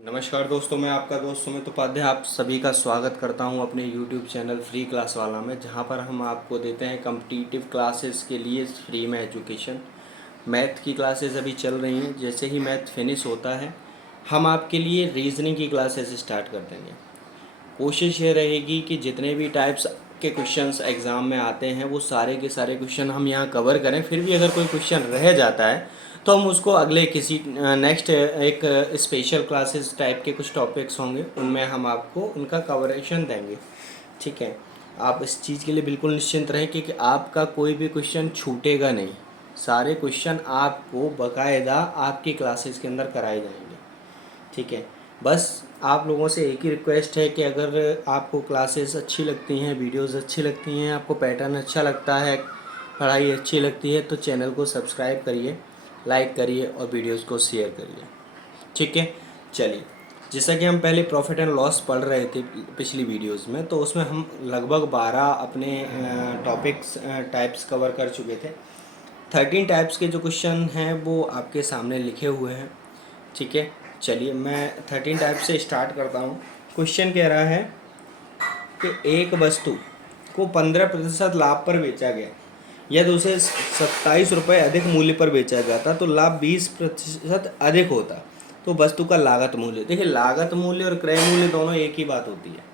नमस्कार दोस्तों, मैं आपका दोस्त सुमित उपाध्याय आप सभी का स्वागत करता हूं अपने YouTube चैनल फ्री क्लास वाला में, जहां पर हम आपको देते हैं कॉम्पिटिटिव क्लासेस के लिए फ्री में एजुकेशन। मैथ की क्लासेस अभी चल रही हैं। जैसे ही मैथ फिनिश होता है हम आपके लिए रीजनिंग की क्लासेस स्टार्ट कर देंगे। कोशिश ये रहेगी कि जितने भी टाइप्स के क्वेश्चंस एग्ज़ाम में आते हैं वो सारे के सारे क्वेश्चन हम यहाँ कवर करें। फिर भी अगर कोई क्वेश्चन रह जाता है तो हम उसको अगले किसी नेक्स्ट एक स्पेशल क्लासेस टाइप के कुछ टॉपिक्स होंगे, उनमें हम आपको उनका कवरेशन देंगे। ठीक है, आप इस चीज़ के लिए बिल्कुल निश्चिंत रहें कि आपका कोई भी क्वेश्चन छूटेगा नहीं। सारे क्वेश्चन आपको बाकायदा आपकी क्लासेस के अंदर कराए जाएंगे। ठीक है, बस आप लोगों से एक ही रिक्वेस्ट है कि अगर आपको क्लासेस अच्छी लगती हैं, वीडियोस अच्छी लगती हैं, आपको पैटर्न अच्छा लगता है, पढ़ाई अच्छी लगती है, तो चैनल को सब्सक्राइब करिए, लाइक करिए और वीडियोस को शेयर करिए। ठीक है, चलिए, जैसा कि हम पहले प्रॉफिट एंड लॉस पढ़ रहे थे पिछली वीडियोस में, तो उसमें हम लगभग 12 अपने टॉपिक्स टाइप्स कवर कर चुके थे। 13 टाइप्स के जो क्वेश्चन हैं वो आपके सामने लिखे हुए हैं। ठीक है, चलिए मैं 13 टाइप से स्टार्ट करता हूँ। क्वेश्चन कह रहा है कि एक वस्तु को 15% लाभ पर बेचा गया, यदि उसे 27 रुपये अधिक मूल्य पर बेचा जाता तो लाभ 20% अधिक होता, तो वस्तु का लागत मूल्य। देखिए, लागत मूल्य और क्रय मूल्य दोनों एक ही बात होती है।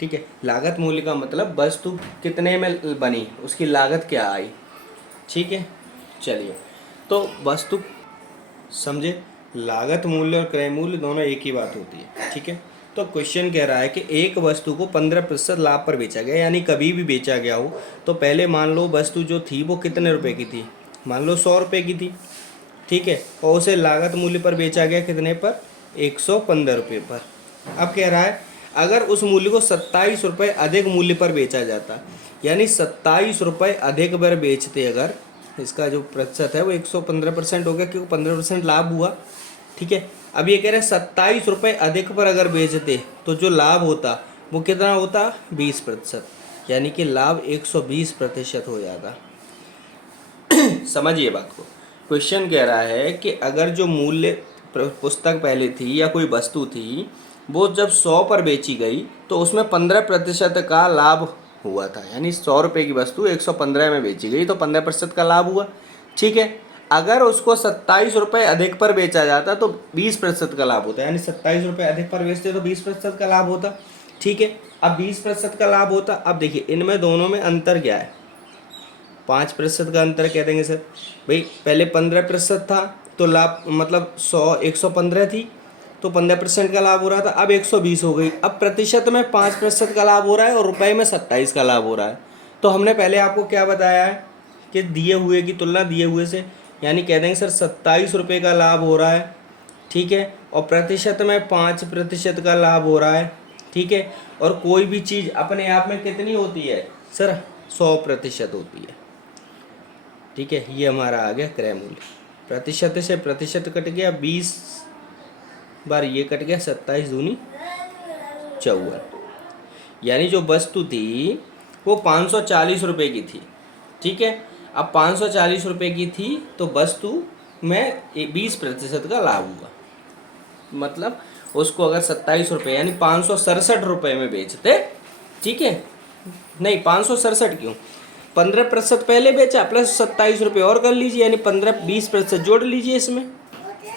ठीक है, लागत मूल्य का मतलब वस्तु कितने में बनी, उसकी लागत क्या आई। ठीक है, चलिए, तो वस्तु समझे, लागत मूल्य और क्रय मूल्य दोनों एक ही बात होती है। ठीक है, तो क्वेश्चन कह रहा है कि एक वस्तु को 15% लाभ पर बेचा गया, यानी कभी भी बेचा गया हो तो पहले मान लो वस्तु जो थी वो कितने रुपए की थी, मान लो 100 रुपये की थी। ठीक है, और उसे लागत मूल्य पर बेचा गया कितने पर, 115 रुपये पर। अब कह रहा है अगर उस मूल्य को 27 रुपये अधिक मूल्य पर बेचा जाता, यानी 27 रुपये अधिक पर बेचते, अगर इसका जो प्रतिशत है वो 115% हो गया क्योंकि 15% लाभ हुआ। ठीक है, अब ये कह रहे हैं 27 रुपये अधिक पर अगर बेचते तो जो लाभ होता वो कितना होता, 20%, यानी कि लाभ 120% हो जाता। समझिए बात को। क्वेश्चन कह रहा है कि अगर जो मूल्य पुस्तक पहले थी या कोई वस्तु थी वो जब 100 पर बेची गई तो उसमें 15% का लाभ हुआ था, यानी 100 रुपये की वस्तु 115 में बेची गई तो 15% का लाभ हुआ। ठीक है, अगर उसको 27 रुपये अधिक पर बेचा जाता तो 20% का लाभ होता, यानी 27 रुपये अधिक पर बेचते तो 20% का लाभ होता। ठीक है, अब 20% का लाभ होता। अब देखिए इनमें दोनों में अंतर क्या है, 5% का अंतर कह देंगे सर। भाई पहले 15% था तो लाभ मतलब 115 थी तो 15% का लाभ हो रहा था, अब 120 हो गई। अब प्रतिशत में 5% का लाभ हो रहा है और रुपए में 27 का लाभ हो रहा है। तो हमने पहले आपको क्या बताया है कि दिए हुए की तुलना दिए हुए से, यानी कह देंगे सर 27 रुपये का लाभ हो रहा है। ठीक है, और प्रतिशत में 5% का लाभ हो रहा है। ठीक है, और कोई भी चीज़ अपने आप में कितनी होती है सर, 100% होती है। ठीक है, ये हमारा आ गया क्रय मूल्य। प्रतिशत से प्रतिशत कट गया, 20 बार ये कट गया, 27 दूनी 54, यानी जो वस्तु थी वो 540 रुपये की थी। ठीक है, अब 540 रुपये की थी तो वस्तु में 20% का लाभ हुआ, मतलब उसको अगर 27 रुपये यानी 567 रुपये में बेचते। ठीक है, नहीं 567 क्यों, 15% पहले बेचा प्लस 27 रुपये और कर लीजिए, यानी 15-20% जोड़ लीजिए, इसमें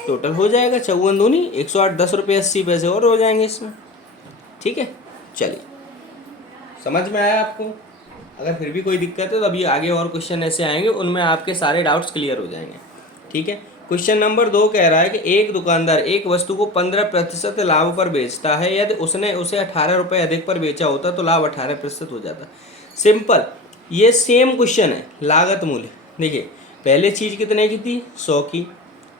टोटल हो जाएगा 54 दूनी 108, 10 रुपये 80 पैसे और हो जाएंगे इसमें। ठीक है, चलिए, समझ में आया आपको। अगर फिर भी कोई दिक्कत है तो अभी आगे और क्वेश्चन ऐसे आएंगे, उनमें आपके सारे डाउट्स क्लियर हो जाएंगे। ठीक है, क्वेश्चन नंबर 2 कह रहा है कि एक दुकानदार एक वस्तु को 15% लाभ पर बेचता है, यदि उसने उसे 18 रुपये अधिक पर बेचा होता तो लाभ 18% हो जाता। सिंपल, ये सेम क्वेश्चन है, लागत मूल्य। देखिए पहले चीज़ कितने की थी, 100 की,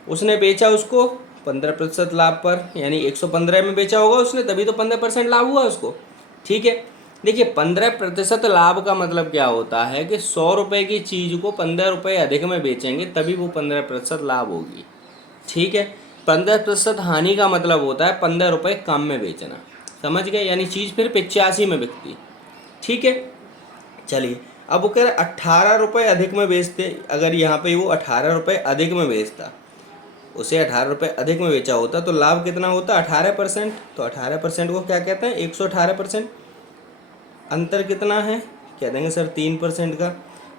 उसने बेचा उसको 15% लाभ पर, यानी 115 में बेचा होगा उसने, तभी तो 15% लाभ हुआ उसको। ठीक है, देखिए 15% लाभ का मतलब क्या होता है कि 100 रुपये की चीज़ को 15 रुपये अधिक में बेचेंगे तभी वो 15% लाभ होगी। ठीक है, 15% हानि का मतलब होता है 15 रुपये कम में बेचना। समझ गए, यानी चीज़ फिर 85 में बिकती। ठीक है, चलिए, अब वो कह रहे 18 रुपये अधिक में बेचते, अगर यहाँ पे वो 18 रुपये अधिक में बेचता उसे 18 रुपये अधिक में बेचा होता तो लाभ कितना होता? 18%। तो 18% को क्या कहते हैं? 118%। अंतर कितना है? कह देंगे सर 3% का।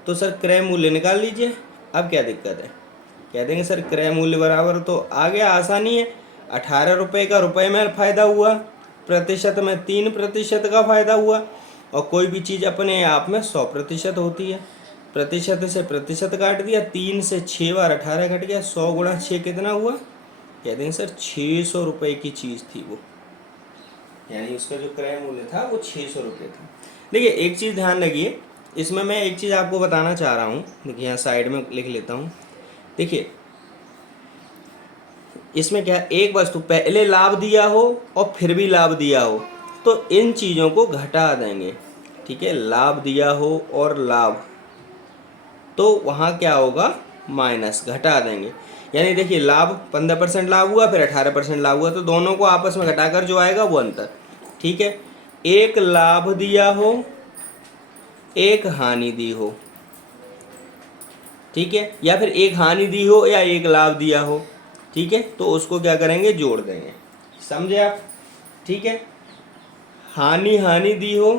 तो सर क्रय मूल्य निकाल लीजिए। अब क्या दिक्कत है? कह देंगे सर क्रय मूल्य बराबर, तो आ गया, आसानी है। 18 रुपये का रुपये में फ़ायदा हुआ, प्रतिशत में 3% का फ़ायदा हुआ। और कोई भी चीज़ अपने आप में 100% होती है। प्रतिशत से प्रतिशत काट दिया, 3 से 6 बार 18 कट गया, 100 गुणा 6 कितना हुआ? कहते हैं सर 600 रुपये की चीज़ थी वो, यानी उसका जो क्रय मूल्य था वो 600 रुपये था। देखिए एक चीज़ ध्यान रखिए, इसमें मैं एक चीज़ आपको बताना चाह रहा हूँ। देखिए यहाँ साइड में लिख लेता हूँ। देखिए इसमें क्या है, एक वस्तु पहले लाभ दिया हो और फिर भी लाभ दिया हो तो इन चीज़ों को घटा देंगे। ठीक है, लाभ दिया हो और लाभ, तो वहाँ क्या होगा? माइनस, घटा देंगे। यानी देखिए लाभ 15% लाभ हुआ, फिर 18% लाभ हुआ, तो दोनों को आपस में घटाकर जो आएगा वो अंतर। ठीक है, एक लाभ दिया हो, एक हानि दी हो। ठीक है, या फिर एक हानि दी हो या एक लाभ दिया हो। ठीक है, तो उसको क्या करेंगे? जोड़ देंगे। समझे आप? ठीक है, हानि हानि दी हो,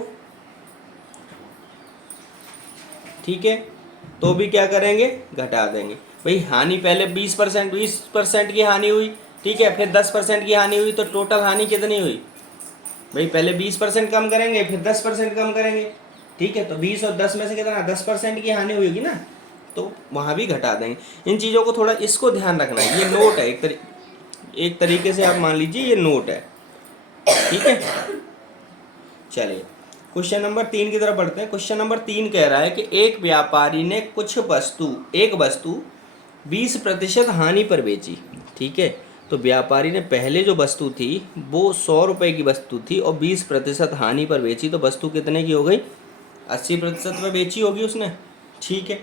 ठीक है, तो भी क्या करेंगे? घटा देंगे। भाई हानि पहले 20% की हानि हुई, ठीक है, फिर 10% की हानि हुई, तो टोटल हानि कितनी हुई? भाई पहले 20% कम करेंगे, फिर 10% कम करेंगे। ठीक है, तो 20 और 10 में से कितना? 10% की हानि हुई ना, तो वहाँ भी घटा देंगे। इन चीज़ों को थोड़ा इसको ध्यान रखना है। ये नोट है, एक तरीके से आप मान लीजिए ये नोट है। ठीक है, चलिए क्वेश्चन नंबर 3 की तरफ बढ़ते हैं। क्वेश्चन नंबर 3 कह रहा है कि एक व्यापारी ने एक वस्तु 20% हानि पर बेची। ठीक है, तो व्यापारी ने पहले जो वस्तु थी वो 100 रुपये की वस्तु थी और 20% हानि पर बेची, तो वस्तु कितने की हो गई? 80% में बेची होगी उसने। ठीक है,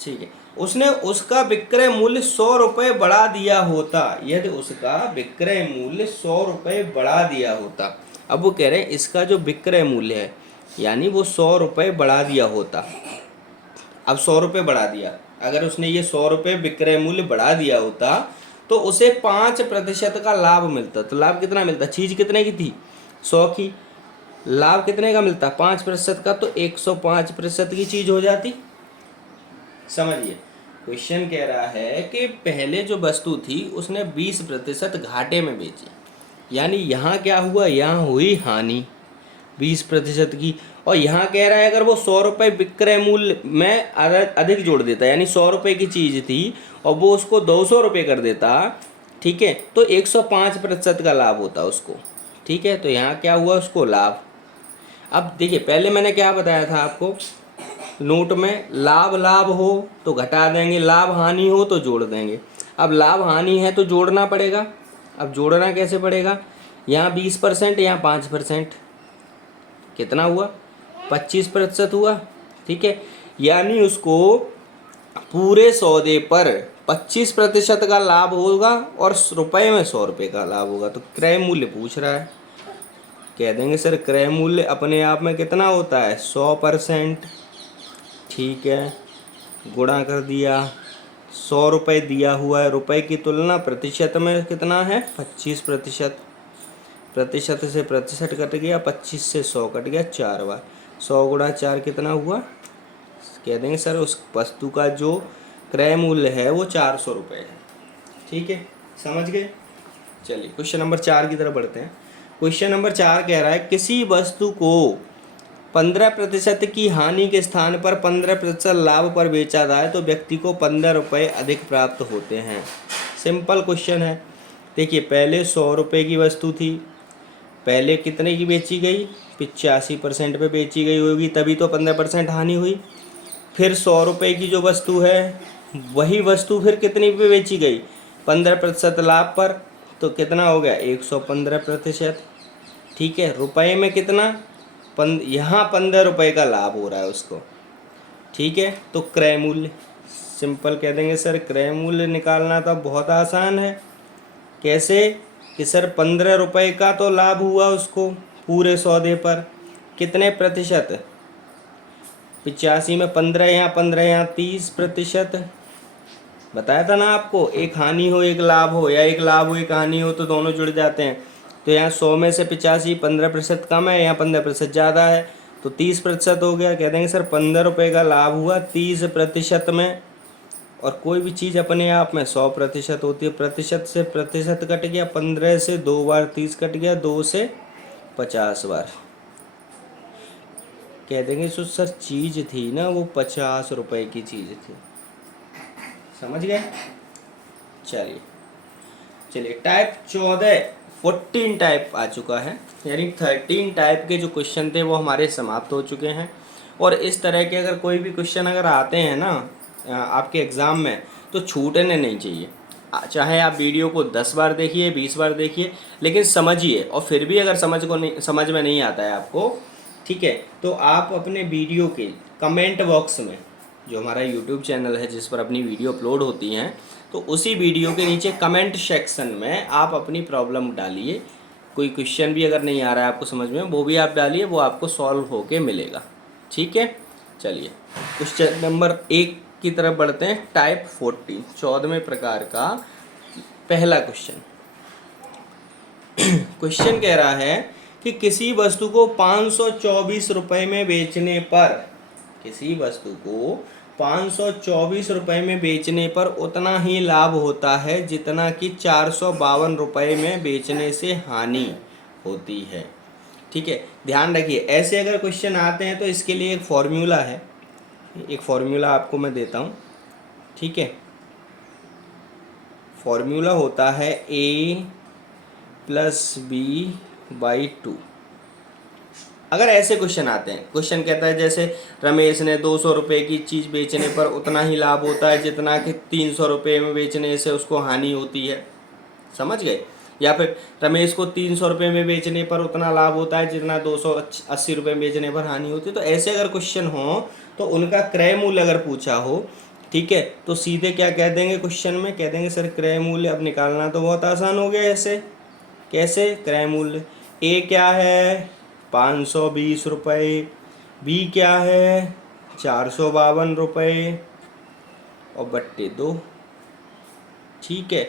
ठीक है, उसने उसका विक्रय मूल्य 100 रुपये बढ़ा दिया होता। यदि उसका विक्रय मूल्य 100 रुपये बढ़ा दिया होता, अब वो कह रहे हैं इसका जो विक्रय मूल्य है, यानी वो 100 रुपये बढ़ा दिया होता। अब 100 रुपये बढ़ा दिया, अगर उसने ये 100 रुपये विक्रय मूल्य बढ़ा दिया होता तो उसे 5% का लाभ मिलता। तो लाभ कितना मिलता? चीज़ कितने की थी? 100 की। लाभ कितने का मिलता? 5% का, तो 105% की चीज़ हो जाती। समझिए, क्वेश्चन कह रहा है कि पहले जो वस्तु थी उसने 20% घाटे में बेची, यानी यहाँ क्या हुआ? यहाँ हुई हानि 20% की। और यहाँ कह रहा है अगर वो 100 रुपये विक्रय मूल्य में अधिक जोड़ देता, यानी 100 रुपये की चीज़ थी और वो उसको 200 रुपये कर देता, ठीक है, तो 105% का लाभ होता उसको। ठीक है, तो यहाँ क्या हुआ? उसको लाभ। अब देखिए पहले मैंने क्या बताया था आपको नोट में, लाभ लाभ हो तो घटा देंगे, लाभ हानि हो तो जोड़ देंगे। अब लाभ हानि है तो जोड़ना पड़ेगा। अब जोड़ना कैसे पड़ेगा? यहाँ 20%, यहाँ 5%, कितना हुआ? 25% हुआ। ठीक है, यानी उसको पूरे सौदे पर 25% का लाभ होगा और रुपए में 100 रुपये का लाभ होगा। तो क्रय मूल्य पूछ रहा है, कह देंगे सर क्रय मूल्य अपने आप में कितना होता है? 100%। ठीक है, गुणा कर दिया, 100 रुपये दिया हुआ है, रुपए की तुलना प्रतिशत में कितना है? 25%। प्रतिशत से प्रतिशत कट गया, 25 से 100 कट गया 4 बार, 100 गुणा 4 कितना हुआ? कह देंगे सर उस वस्तु का जो क्रय मूल्य है वो 400 रुपये है। ठीक है, समझ गए? चलिए क्वेश्चन नंबर 4 की तरफ बढ़ते हैं। क्वेश्चन नंबर 4 कह रहा है किसी वस्तु को 15% की हानि के स्थान पर 15% लाभ पर बेचा जाए तो व्यक्ति को 15 रुपये अधिक प्राप्त होते हैं। सिंपल क्वेश्चन है। देखिए पहले 100 रुपये की वस्तु थी, पहले कितने की बेची गई? 85% पे बेची गई होगी, तभी तो 15% हानि हुई। फिर 100 रुपये की जो वस्तु है वही वस्तु फिर कितनी पे बेची गई? 15% लाभ पर, तो कितना हो गया? 115%। ठीक है, रुपए में कितना? यहाँ 15 रुपये का लाभ हो रहा है उसको। ठीक है, तो क्रय मूल्य सिंपल कह देंगे सर क्रय मूल्य निकालना तो बहुत आसान है। कैसे? कि सर 15 रुपये का तो लाभ हुआ उसको पूरे सौदे पर, कितने प्रतिशत? 85 में 15, यहाँ 15, यहाँ 30%। बताया था ना आपको, एक हानि हो एक लाभ हो, या एक लाभ हो एक हानि हो, तो दोनों जुड़ जाते हैं। तो यहाँ 100 में से 85 15% कम है, यहाँ 15% ज़्यादा है, तो 30% हो गया। कह देंगे सर 15 रुपये का लाभ हुआ 30% में। और कोई भी चीज़ अपने आप में 100% होती है, प्रतिशत से प्रतिशत कट गया, 15 से 2 बार 30 कट गया, 2 से 50 बार। कह देंगे सो सर चीज़ थी ना वो 50 रुपए की चीज़ थी। समझ गए? चलिए चलिए, टाइप 14 14 टाइप आ चुका है, यानी 13 टाइप के जो क्वेश्चन थे वो हमारे समाप्त हो चुके हैं। और इस तरह के अगर कोई भी क्वेश्चन अगर आते हैं ना आपके एग्ज़ाम में, तो छूटने नहीं चाहिए। चाहे आप वीडियो को 10 बार देखिए 20 बार देखिए, लेकिन समझिए। और फिर भी अगर समझ में नहीं आता है आपको, ठीक है, तो आप अपने वीडियो के कमेंट बॉक्स में, जो हमारा यूट्यूब चैनल है जिस पर अपनी वीडियो अपलोड होती हैं, तो उसी वीडियो के नीचे कमेंट सेक्शन में आप अपनी प्रॉब्लम डालिए। कोई क्वेश्चन भी अगर नहीं आ रहा है आपको समझ में, वो भी आप डालिए, वो आपको सॉल्व होके मिलेगा। ठीक है, चलिए क्वेश्चन नंबर 1 की तरफ बढ़ते हैं। टाइप 14 14वें प्रकार का पहला क्वेश्चन। क्वेश्चन कह रहा है कि किसी वस्तु को 524 रुपये में बेचने पर, किसी वस्तु को 524 रुपये में बेचने पर उतना ही लाभ होता है जितना कि 452 रुपये में बेचने से हानि होती है। ठीक है, ध्यान रखिए, ऐसे अगर क्वेश्चन आते हैं तो इसके लिए एक फॉर्मूला है। एक फॉर्मूला आपको मैं देता हूँ। ठीक है, फॉर्मूला होता है a+b/2। अगर ऐसे क्वेश्चन आते हैं, क्वेश्चन कहता है जैसे रमेश ने 200 रुपये की चीज़ बेचने पर उतना ही लाभ होता है जितना कि 300 रुपये में बेचने से उसको हानि होती है। समझ गए? या फिर रमेश को 300 रुपये में बेचने पर उतना लाभ होता है जितना 280 रुपये में बेचने पर हानि होती है। तो ऐसे अगर क्वेश्चन हो तो उनका क्रय मूल्य अगर पूछा हो, ठीक है, तो सीधे क्या कह देंगे क्वेश्चन में, कह देंगे सर क्रय मूल्य अब निकालना तो बहुत आसान हो गया। ऐसे कैसे? क्रय मूल्य ए क्या है 520 रुपये, बी क्या है 452 रुपये और बट्टे 2। ठीक है,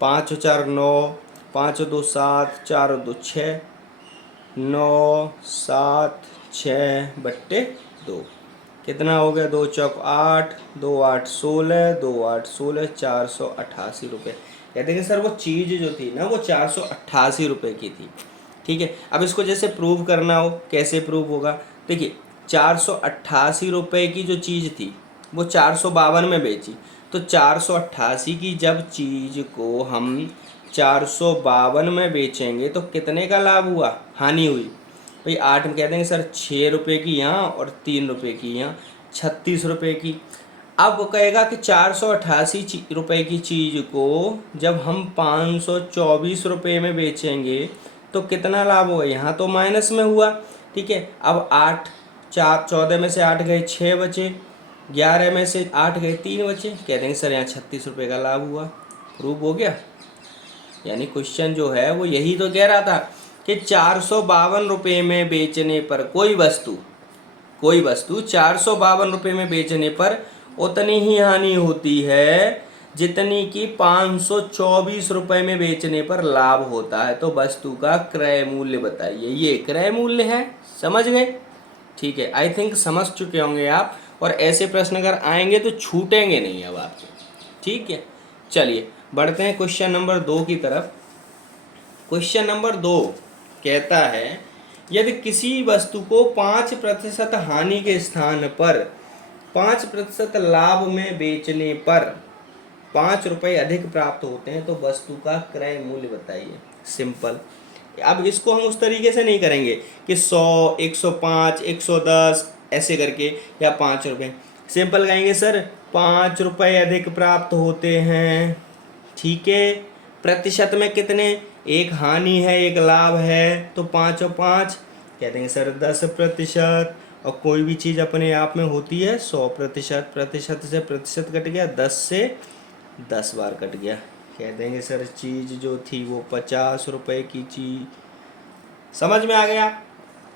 5 और 4 9, 5 और 2 7, 4 और 2 6, 9 7 6 बट्टे 2। कितना हो गया? 2 चौक 8, 2 8 16, 2 8 16, 488 रुपये। कहते हैं कि सर वो चीज़ जो थी ना वो 488 रुपये की थी। ठीक है, अब इसको जैसे प्रूव करना हो, कैसे प्रूव होगा? देखिए, 488 रुपये की जो चीज़ थी वो 452 में बेची, तो 488 की जब चीज़ को हम 452 में बेचेंगे तो कितने का लाभ हुआ? हानि हुई। भाई 8 में कह देंगे सर 6 रुपये की यहाँ और 3 रुपये की यहाँ, 36 रुपये की। अब वो कहेगा कि 488 रुपये की चीज़ को जब हम 524 रुपये में बेचेंगे तो कितना लाभ होगा? यहाँ तो माइनस में हुआ। ठीक है, अब 8 4 14 में से 8 गए 6 बचे, 11 में से 8 गए 3 बचे। कह देंगे सर यहाँ 36 रुपये का लाभ हुआ। प्रूव हो गया। यानी क्वेश्चन जो है वो यही तो कह रहा था कि 452 रुपये में बेचने पर कोई वस्तु 452 रुपये में बेचने पर उतनी ही हानि होती है जितनी कि 524 रुपये में बेचने पर लाभ होता है। तो वस्तु का क्रय मूल्य बताइए। ये क्रय मूल्य है। समझ गए? ठीक है, आई थिंक समझ चुके होंगे आप। और ऐसे प्रश्न अगर आएंगे तो छूटेंगे नहीं अब आपके। ठीक है, चलिए बढ़ते हैं क्वेश्चन नंबर 2 की तरफ। क्वेश्चन नंबर 2 कहता है यदि किसी वस्तु को 5% हानि के स्थान पर 5% लाभ में बेचने पर 5 रुपये अधिक प्राप्त होते हैं तो वस्तु का क्रय मूल्य बताइए। सिंपल। अब इसको हम उस तरीके से नहीं करेंगे कि 100 105 110 ऐसे करके या 5 रुपये। सिंपल कहेंगे सर 5 रुपये अधिक प्राप्त होते हैं। ठीक है, प्रतिशत में कितने? एक हानि है एक लाभ है, तो 5 और 5 कह देंगे सर 10%। और कोई भी चीज़ अपने आप में होती है 100%। प्रतिशत से प्रतिशत कट गया, 10 से 10 बार कट गया। कह देंगे सर चीज़ जो थी वो 50 रुपये की चीज़। समझ में आ गया?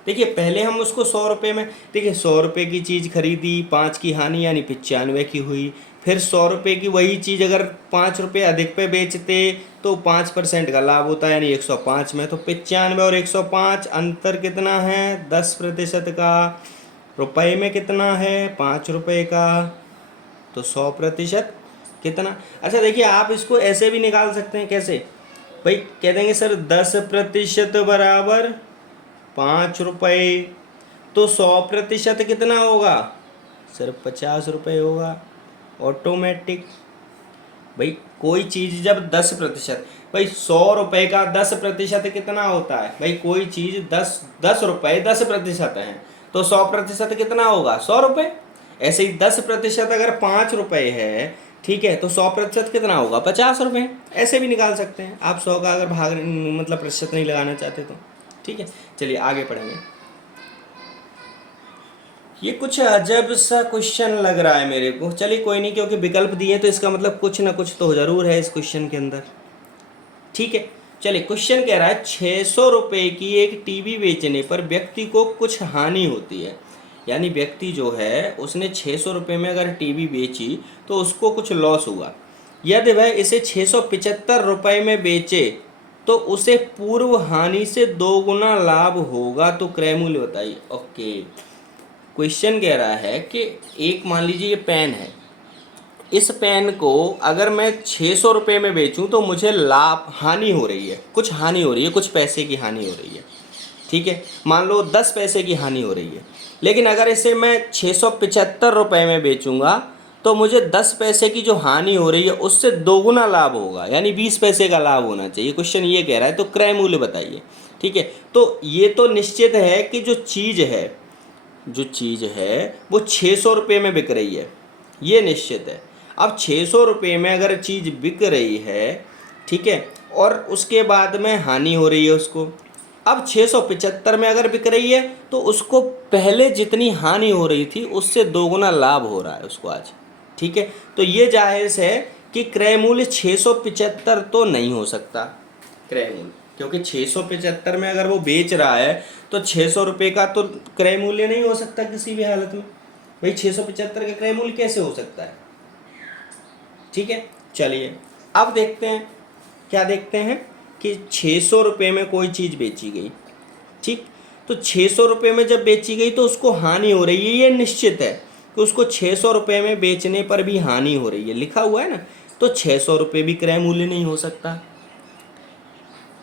देखिए पहले हम उसको 100 रुपये में, देखिए 100 रुपये की चीज़ खरीदी, 5 की हानि यानी 95 की हुई। फिर 100 रुपये की वही चीज़ अगर 5 रुपये अधिक पे बेचते तो 5% का लाभ होता है, यानी 105 में। तो 95 और 105 अंतर कितना है? 10% का। रुपए में कितना है? 5 रुपये का। तो 100% कितना? अच्छा देखिए आप इसको ऐसे भी निकाल सकते हैं। कैसे भाई? कह देंगे सर 10% बराबर 5 रुपये, तो 100% कितना होगा? सिर्फ 50 रुपये होगा, ऑटोमेटिक। भाई कोई चीज़ जब 10%, भाई 100 रुपये का 10% कितना होता है? भाई कोई चीज़ 10 रुपये 10% है, तो 100% कितना होगा? 100 रुपये। ऐसे ही 10% अगर 5 रुपये है, ठीक है, तो 100% कितना होगा? 50 रुपये। ऐसे भी निकाल सकते हैं आप 100 का अगर भाग मतलब प्रतिशत नहीं लगाना चाहते तो। ठीक है, चलिए आगे पढ़ेंगे। ये कुछ अजब सा क्वेश्चन लग रहा है मेरे को। चलिए कोई नहीं, क्योंकि विकल्प दिए तो इसका मतलब कुछ ना कुछ तो ज़रूर है इस क्वेश्चन के अंदर। ठीक है, चलिए क्वेश्चन कह रहा है 600 रुपये की एक टीवी बेचने पर व्यक्ति को कुछ हानि होती है। यानी व्यक्ति जो है उसने 600 रुपये में अगर टीवी बेची तो उसको कुछ लॉस हुआ। यदि वह इसे 675 रुपये में बेचे तो उसे पूर्व हानि से 2 गुना लाभ होगा। तो क्रय मूल्य बताइए। ओके, क्वेश्चन कह रहा है कि एक मान लीजिए ये पेन है, इस पेन को अगर मैं 600 रुपये में बेचूं तो मुझे हानि हो रही है, कुछ हानि हो रही है, कुछ पैसे की हानि हो रही है। ठीक है, मान लो 10 पैसे की हानि हो रही है। लेकिन अगर इसे मैं 675 रुपये में बेचूंगा तो मुझे 10 पैसे की जो हानि हो रही है उससे 2 गुना लाभ होगा, यानी 20 पैसे का लाभ होना चाहिए। क्वेश्चन ये कह रहा है, तो क्रय मूल्य बताइए। ठीक है, तो ये तो निश्चित है कि जो चीज़ है वो 600 रुपये में बिक रही है, ये निश्चित है। अब 600 रुपये में अगर चीज़ बिक रही है, ठीक है, और उसके बाद में हानि हो रही है उसको, अब 675 में अगर बिक रही है तो उसको पहले जितनी हानि हो रही थी उससे 2 गुना लाभ हो रहा है उसको आज। ठीक है, तो ये जाहिर है कि क्रय मूल्य 675 तो नहीं हो सकता क्रय मूल्य, क्योंकि 675 में अगर वो बेच रहा है तो 600 रुपये का तो क्रय मूल्य नहीं हो सकता किसी भी हालत में। भाई 675 का क्रय मूल्य कैसे हो सकता है? ठीक है, चलिए अब देखते हैं, क्या देखते हैं कि 600 रुपये में कोई चीज़ बेची गई। ठीक, तो 600 रुपये में जब बेची गई तो उसको हानि हो रही है, ये निश्चित है कि उसको 600 रुपये में बेचने पर भी हानि हो रही है, लिखा हुआ है ना। तो 600 रुपये भी क्रय मूल्य नहीं हो सकता।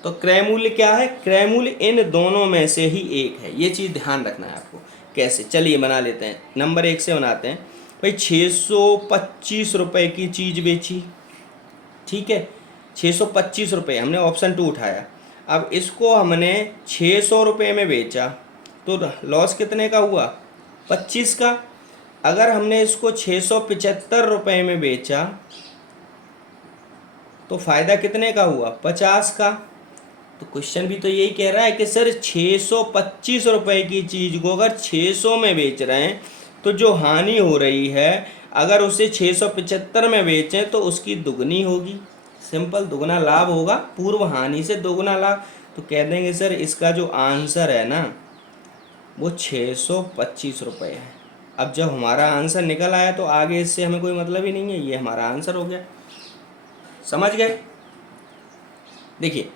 तो क्रय मूल्य क्या है? क्रय मूल्य इन दोनों में से ही एक है, ये चीज़ ध्यान रखना है आपको। कैसे? चलिए बना लेते हैं, नंबर 1 से बनाते हैं। भाई 625 रुपये की चीज़ बेची, ठीक है, 625 रुपये, हमने ऑप्शन 2 उठाया। अब इसको हमने 600 रुपये में बेचा तो लॉस कितने का हुआ? 25 का। अगर हमने इसको 675 रुपये में बेचा तो फ़ायदा कितने का हुआ? 50 का। तो क्वेश्चन भी तो यही कह रहा है कि सर 625 रुपये की चीज़ को अगर 600 में बेच रहे हैं तो जो हानि हो रही है अगर उसे 675 में बेचें तो उसकी दुगनी होगी। सिंपल, दुगना लाभ होगा, पूर्व हानि से 2 गुना लाभ। तो कह देंगे सर इसका जो आंसर है ना वो 625 रुपये है। अब जब हमारा आंसर निकल आया तो आगे इससे हमें कोई मतलब ही नहीं है, ये हमारा आंसर हो गया। समझ गए? देखिए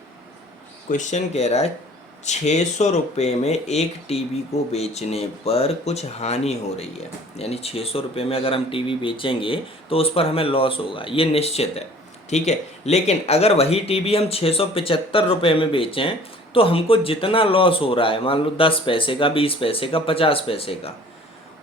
क्वेश्चन कह रहा है 600 रुपये में एक टीवी को बेचने पर कुछ हानि हो रही है, यानी 600 रुपये में अगर हम टीवी बेचेंगे तो उस पर हमें लॉस होगा, ये निश्चित है। ठीक है, लेकिन अगर वही टीवी हम 675 रुपये में बेचें तो हमको जितना लॉस हो रहा है, मान लो 10 पैसे का, 20 पैसे का, 50 पैसे का,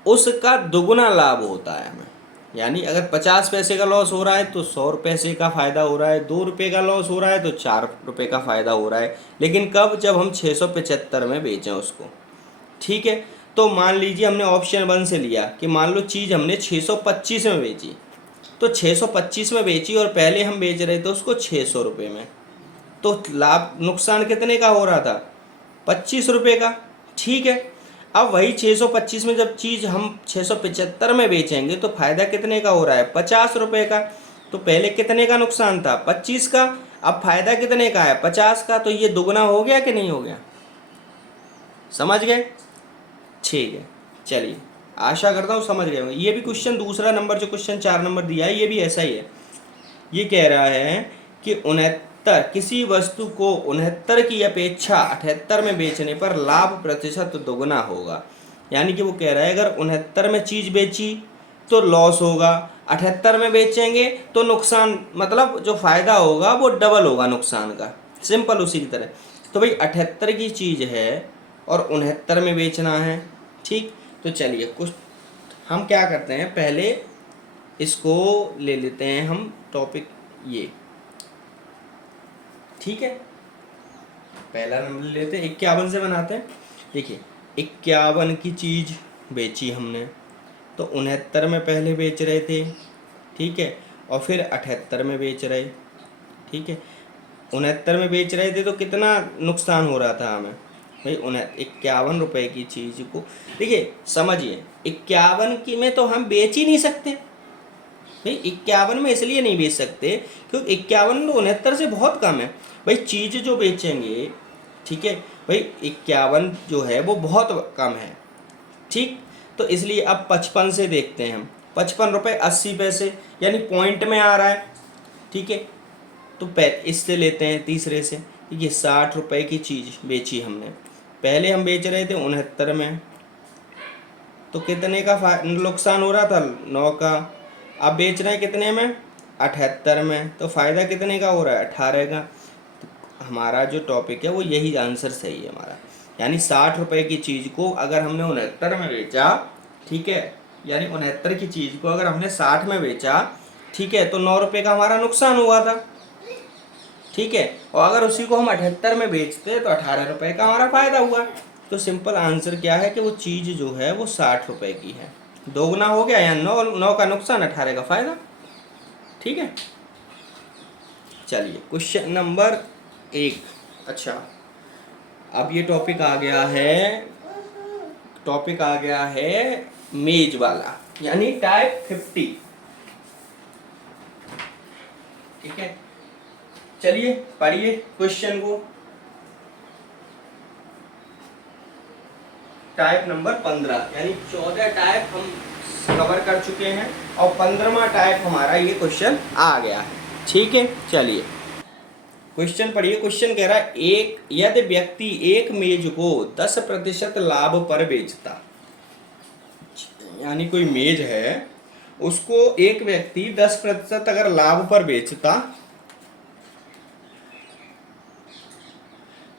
उसका दुगुना लाभ होता है हमें। यानी अगर 50 पैसे का लॉस हो रहा है तो 100 पैसे का फ़ायदा हो रहा है, 2 रुपये का लॉस हो रहा है तो 4 रुपये का फ़ायदा हो रहा है। लेकिन कब? जब हम 675 में बेचें उसको। ठीक है, तो मान लीजिए हमने ऑप्शन 1 से लिया कि मान लो चीज़ हमने 625 में बेची, तो 625 में बेची और पहले हम बेच रहे थे उसको 600 रुपये में, तो लाभ नुकसान कितने का हो रहा था? 25 रुपये का। ठीक है, अब वही 625 में जब चीज़ हम 675 में बेचेंगे तो फ़ायदा कितने का हो रहा है? 50 रुपये का। तो पहले कितने का नुकसान था? 25 का। अब फ़ायदा कितने का है? 50 का। तो ये दुगना हो गया कि नहीं हो गया? समझ गए? ठीक है, चलिए आशा करता हूँ समझ गए। ये भी क्वेश्चन दूसरा नंबर जो क्वेश्चन 4 नंबर दिया है ये भी ऐसा ही है। ये कह रहा है कि 69 किसी वस्तु को 69 की अपेक्षा 78 में बेचने पर लाभ प्रतिशत दोगुना होगा। यानी कि वो कह रहा है अगर 69 में चीज़ बेची तो लॉस होगा, 78 में बेचेंगे तो नुकसान, मतलब जो फ़ायदा होगा वो डबल होगा नुकसान का। सिंपल उसी की तरह। तो भाई 78 की चीज़ है और 69 में बेचना है, ठीक। तो चलिए कुछ हम क्या करते हैं, पहले इसको ले लेते हैं हम टॉपिक ये, ठीक है। पहला नंबर ले लेते हैं, 51 से बनाते हैं। देखिए 51 की चीज़ बेची हमने तो 69 में पहले बेच रहे थे, ठीक है, और फिर 78 में बेच रहे, ठीक है। 69 में बेच रहे थे तो कितना नुकसान हो रहा था हमें भाई, 51 रुपये की चीज़ को, देखिए समझिए 51 की में तो हम बेच ही नहीं सकते भाई। 51 में इसलिए नहीं बेच सकते क्योंकि 51 तो 69 से बहुत कम है भाई। चीज़ जो बेचेंगे, ठीक है भाई, 51 जो है वो बहुत कम है, ठीक। तो इसलिए अब 55 से देखते हैं हम, 55 रुपये 80 पैसे, यानी पॉइंट में आ रहा है, ठीक है। तो इससे लेते हैं तीसरे से, ये 60 रुपये की चीज़ बेची हमने, पहले हम बेच रहे थे 69 में, तो कितने का नुकसान हो रहा था, 9 का। अब बेच रहे हैं कितने में, 78 में, तो फ़ायदा कितने का हो रहा है, 18 का। तो हमारा जो टॉपिक है वो यही आंसर सही है हमारा। यानी 60 रुपये की चीज़ को अगर हमने 69 में बेचा, ठीक है, यानी 69 की चीज़ को अगर हमने 60 में बेचा, ठीक है, तो 9 रुपये का हमारा नुकसान हुआ था, ठीक है। और अगर उसी को हम 78 में बेचते तो 18 रुपये का हमारा फ़ायदा हुआ। तो सिंपल आंसर क्या है कि वो चीज़ जो है वो 60 रुपये की है। दोगुना हो गया, या 9 का नुकसान 18 का फ़ायदा, ठीक है। चलिए क्वेश्चन नंबर 1। अच्छा, अब ये टॉपिक आ गया है मेज वाला, यानी टाइप 50, ठीक है। चलिए पढ़िए क्वेश्चन को। टाइप नंबर 15, यानी 14 टाइप हम कवर कर चुके हैं और 15वां टाइप हमारा ये क्वेश्चन आ गया है, ठीक है। चलिए क्वेश्चन पढ़िए। क्वेश्चन कह रहा है यदि व्यक्ति एक मेज को 10% लाभ पर बेचता, यानी कोई मेज है उसको एक व्यक्ति 10% अगर लाभ पर बेचता,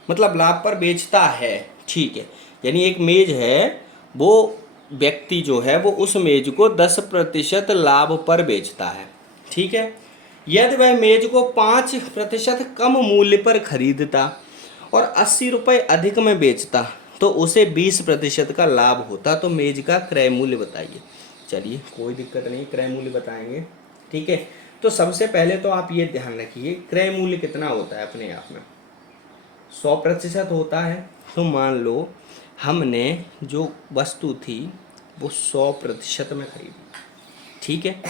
मतलब लाभ पर बेचता है, ठीक है। यानी एक मेज है, वो व्यक्ति जो है वो उस मेज को 10% लाभ पर बेचता है, ठीक है। यदि वह मेज को 5% कम मूल्य पर खरीदता और 80 रुपये अधिक में बेचता तो उसे 20% का लाभ होता, तो मेज का क्रय मूल्य बताइए। चलिए कोई दिक्कत नहीं, क्रय मूल्य बताएंगे, ठीक है। तो सबसे पहले तो आप ये ध्यान रखिए क्रय मूल्य कितना होता है, अपने आप में 100% होता है। तो मान लो हमने जो वस्तु थी वो 100% में खरीदी, ठीक है,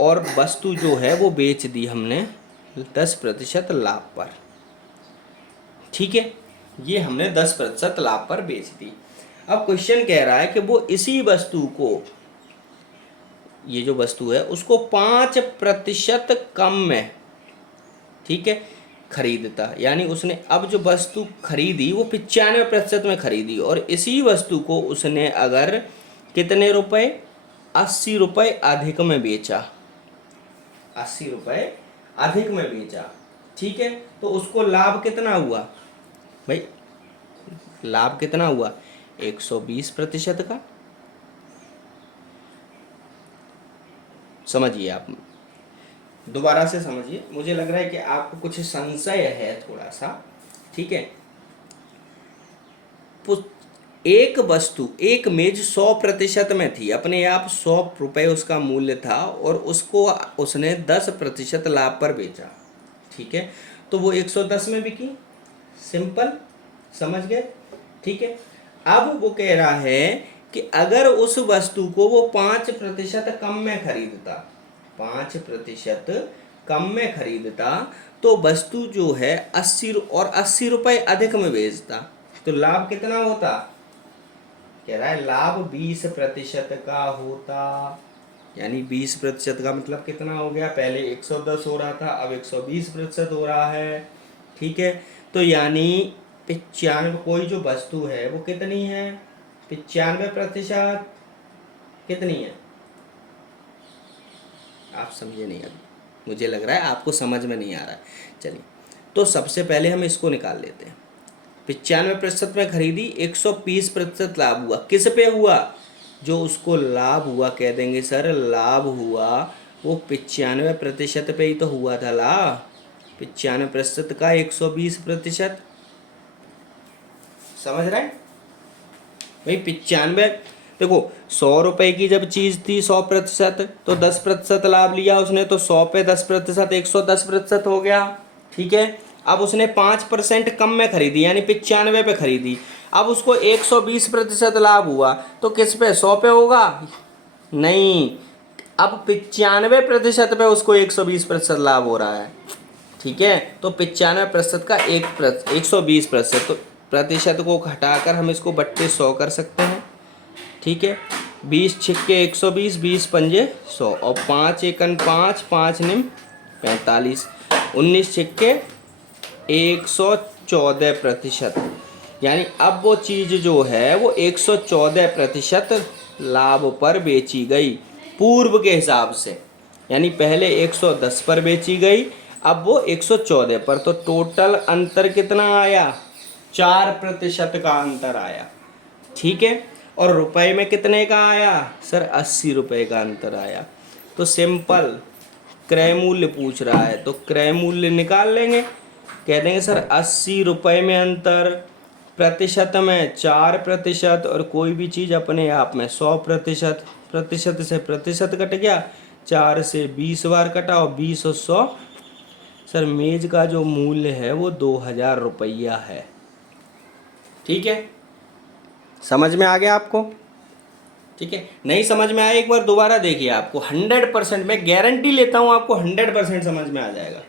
और वस्तु जो है वो बेच दी हमने 10% लाभ पर, ठीक है। ये हमने 10% लाभ पर बेच दी। अब क्वेश्चन कह रहा है कि वो इसी वस्तु को, ये जो वस्तु है उसको 5% कम में, ठीक है, खरीदता। यानी उसने अब जो वस्तु खरीदी वो 95% में खरीदी और इसी वस्तु को उसने अगर कितने रुपए, 80 रुपये अधिक में बेचा, 80 रुपये अधिक में बेचा, ठीक है। तो उसको लाभ कितना हुआ भाई, लाभ कितना हुआ, 120% का। समझिए आप, दोबारा से समझिए, मुझे लग रहा है कि आपको कुछ संशय है थोड़ा सा, ठीक है। एक वस्तु, एक मेज 100% में थी, अपने आप 100 रुपये उसका मूल्य था और उसको उसने 10% लाभ पर बेचा, ठीक है। तो वो 110 में बिकी, सिंपल, समझ गए, ठीक है। अब वो कह रहा है कि अगर उस वस्तु को वो 5% कम में खरीदता, 5% कम में खरीदता तो वस्तु जो है 80 रुपये अधिक में बेचता, तो लाभ कितना होता, कह रहा है लाभ 20% का होता। यानी 20% का मतलब कितना हो गया, पहले 110 हो रहा था, अब 120% हो रहा है। ठीक है, तो यानी 95, कोई जो वस्तु है वो कितनी है, 95% कितनी है, आप समझे नहीं अभी, मुझे लग रहा है आपको समझ में नहीं आ रहा है। चलिए, तो सबसे पहले हम इसको निकाल लेते हैं। 95% में खरीदी, 120% लाभ हुआ, किस पे हुआ, जो उसको लाभ हुआ कह देंगे सर, लाभ हुआ वो 95% पे ही तो हुआ था लाभ। 95% का 120%, समझ रहे हैं भाई। 95, देखो 100 रुपए की जब चीज थी 100%, तो 10% लाभ लिया उसने, तो 100 पे 10%, 110% हो गया। ठीक है, अब उसने 5% कम में खरीदी, यानी 95 पे खरीदी, अब उसको 120% लाभ हुआ, तो किस पे, 100 पे होगा, नहीं, अब 95% पे उसको 120% लाभ हो रहा है। ठीक है, तो 95% का 120%, तो प्रतिशत को घटाकर हम इसको बट्टे 100 कर सकते हैं। ठीक है, 20 छिक्के 120, 20 पंजे 100, और 5 एकन 5, 5 निम 45, 19 छिक्के 114%। यानी अब वो चीज़ जो है वो 114% लाभ पर बेची गई पूर्व के हिसाब से। यानी पहले 110 पर बेची गई, अब वो 114 पर, तो टोटल अंतर कितना आया, 4% का अंतर आया। ठीक है, और रुपए में कितने का आया सर, 80 रुपये का अंतर आया। तो सिंपल क्रय मूल्य पूछ रहा है, तो क्रय मूल्य निकाल लेंगे, कह देंगे सर 80 रुपये में अंतर, प्रतिशत में 4%, और कोई भी चीज़ अपने आप में 100%, प्रतिशत से प्रतिशत कट गया, 4 से 20 बार कटा, और 20 और 100, सर मेज का जो मूल्य है वो 2000 रुपया है। ठीक है, समझ में आ गया आपको। ठीक है, नहीं समझ में आया एक बार दोबारा देखिए, आपको 100%, मैं गारंटी लेता हूँ आपको 100% समझ में आ जाएगा।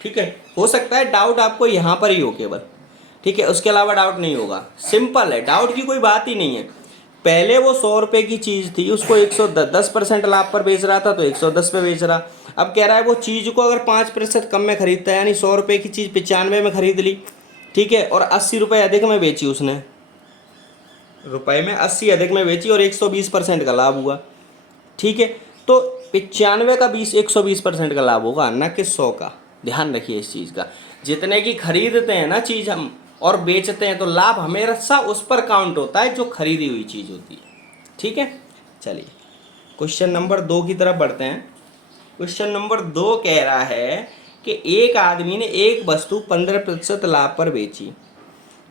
ठीक है, हो सकता है डाउट आपको यहाँ पर ही हो केवल, ठीक है, उसके अलावा डाउट नहीं होगा, सिंपल है, डाउट की कोई बात ही नहीं है। पहले वो 100 रुपये की चीज़ थी, उसको 110% लाभ पर बेच रहा था, तो 110 पे बेच रहा। अब कह रहा है वो चीज़ को अगर 5% कम में खरीदता है, यानी 100 रुपये की चीज़ 95 में खरीद ली, ठीक है, और 80 रुपये अधिक में बेची उसने, रुपए में 80 अधिक में बेची और 120% का लाभ हुआ। ठीक है, तो 95 का 120% का लाभ होगा, न कि 100 का। ध्यान रखिए इस चीज़ का, जितने की खरीदते हैं ना चीज़ हम और बेचते हैं, तो लाभ हमेशा उस पर काउंट होता है जो खरीदी हुई चीज़ होती है। ठीक है, चलिए क्वेश्चन नंबर 2 की तरफ बढ़ते हैं। क्वेश्चन नंबर 2 कह रहा है कि एक आदमी ने एक वस्तु 15% लाभ पर बेची,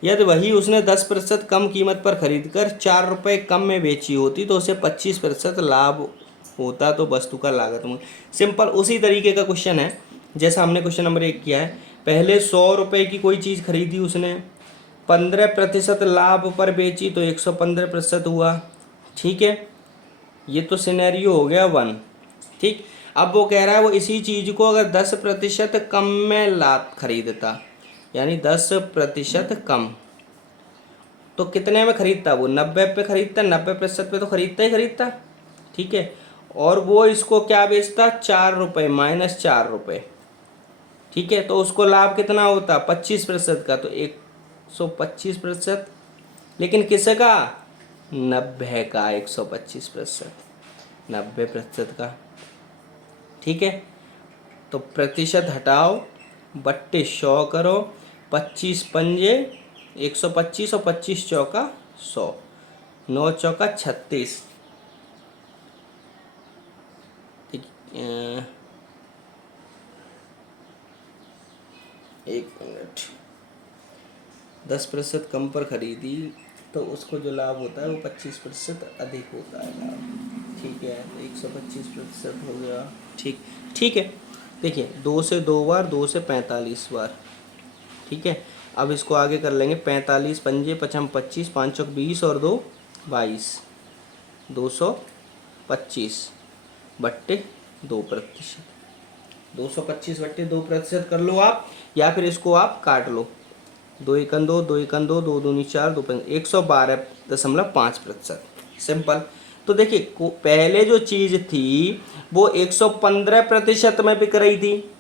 यदि वही उसने 10% कम कीमत पर खरीदकर 4 रुपये कम में बेची होती तो उसे 25% लाभ होता, तो वस्तु का लागत मूल्य। सिंपल उसी तरीके का क्वेश्चन है जैसा हमने क्वेश्चन नंबर 1 किया है। पहले 100 रुपये की कोई चीज़ खरीदी उसने, 15% लाभ पर बेची, तो 115% हुआ। ठीक है, ये तो सिनेरियो हो गया 1। ठीक, अब वो कह रहा है वो इसी चीज़ को अगर 10% कम में लाभ खरीदता, यानी 10% कम, तो कितने में खरीदता, वो 90 पे खरीदता, 90% पे तो खरीदता ही खरीदता। ठीक है, और वो इसको क्या बेचता, 4 रुपये माइनस 4 रुपये। ठीक है, तो उसको लाभ कितना होता, 25% का, तो 125%, लेकिन किसे का, 90 का 125%, 90% का। ठीक है, तो प्रतिशत हटाओ, बट्टे 100 करो, 25 पंजे 125 और 25 चौका 100, 9 चौका 36। ठीक, एक मिनट, 10% कम पर खरीदी तो उसको जो लाभ होता है वो 25% अधिक होता है लाभ। ठीक है, 125% हो गया। ठीक, ठीक है, देखिए 2 से 2 बार, 2 से 45 बार। ठीक है, अब इसको आगे कर लेंगे, 45 पंजे 55 25, 5 चौक 20 और 2 22, 225 बट्टे 2%, 225 बट्टे 2% कर लो आप, या फिर इसको आप काट लो, दो एकन दो, दो एकन दो, दो दूनी चार, दो पंच 112.5%। सिंपल। तो देखिए पहले जो चीज़ थी वो 115% में बिक रही थी,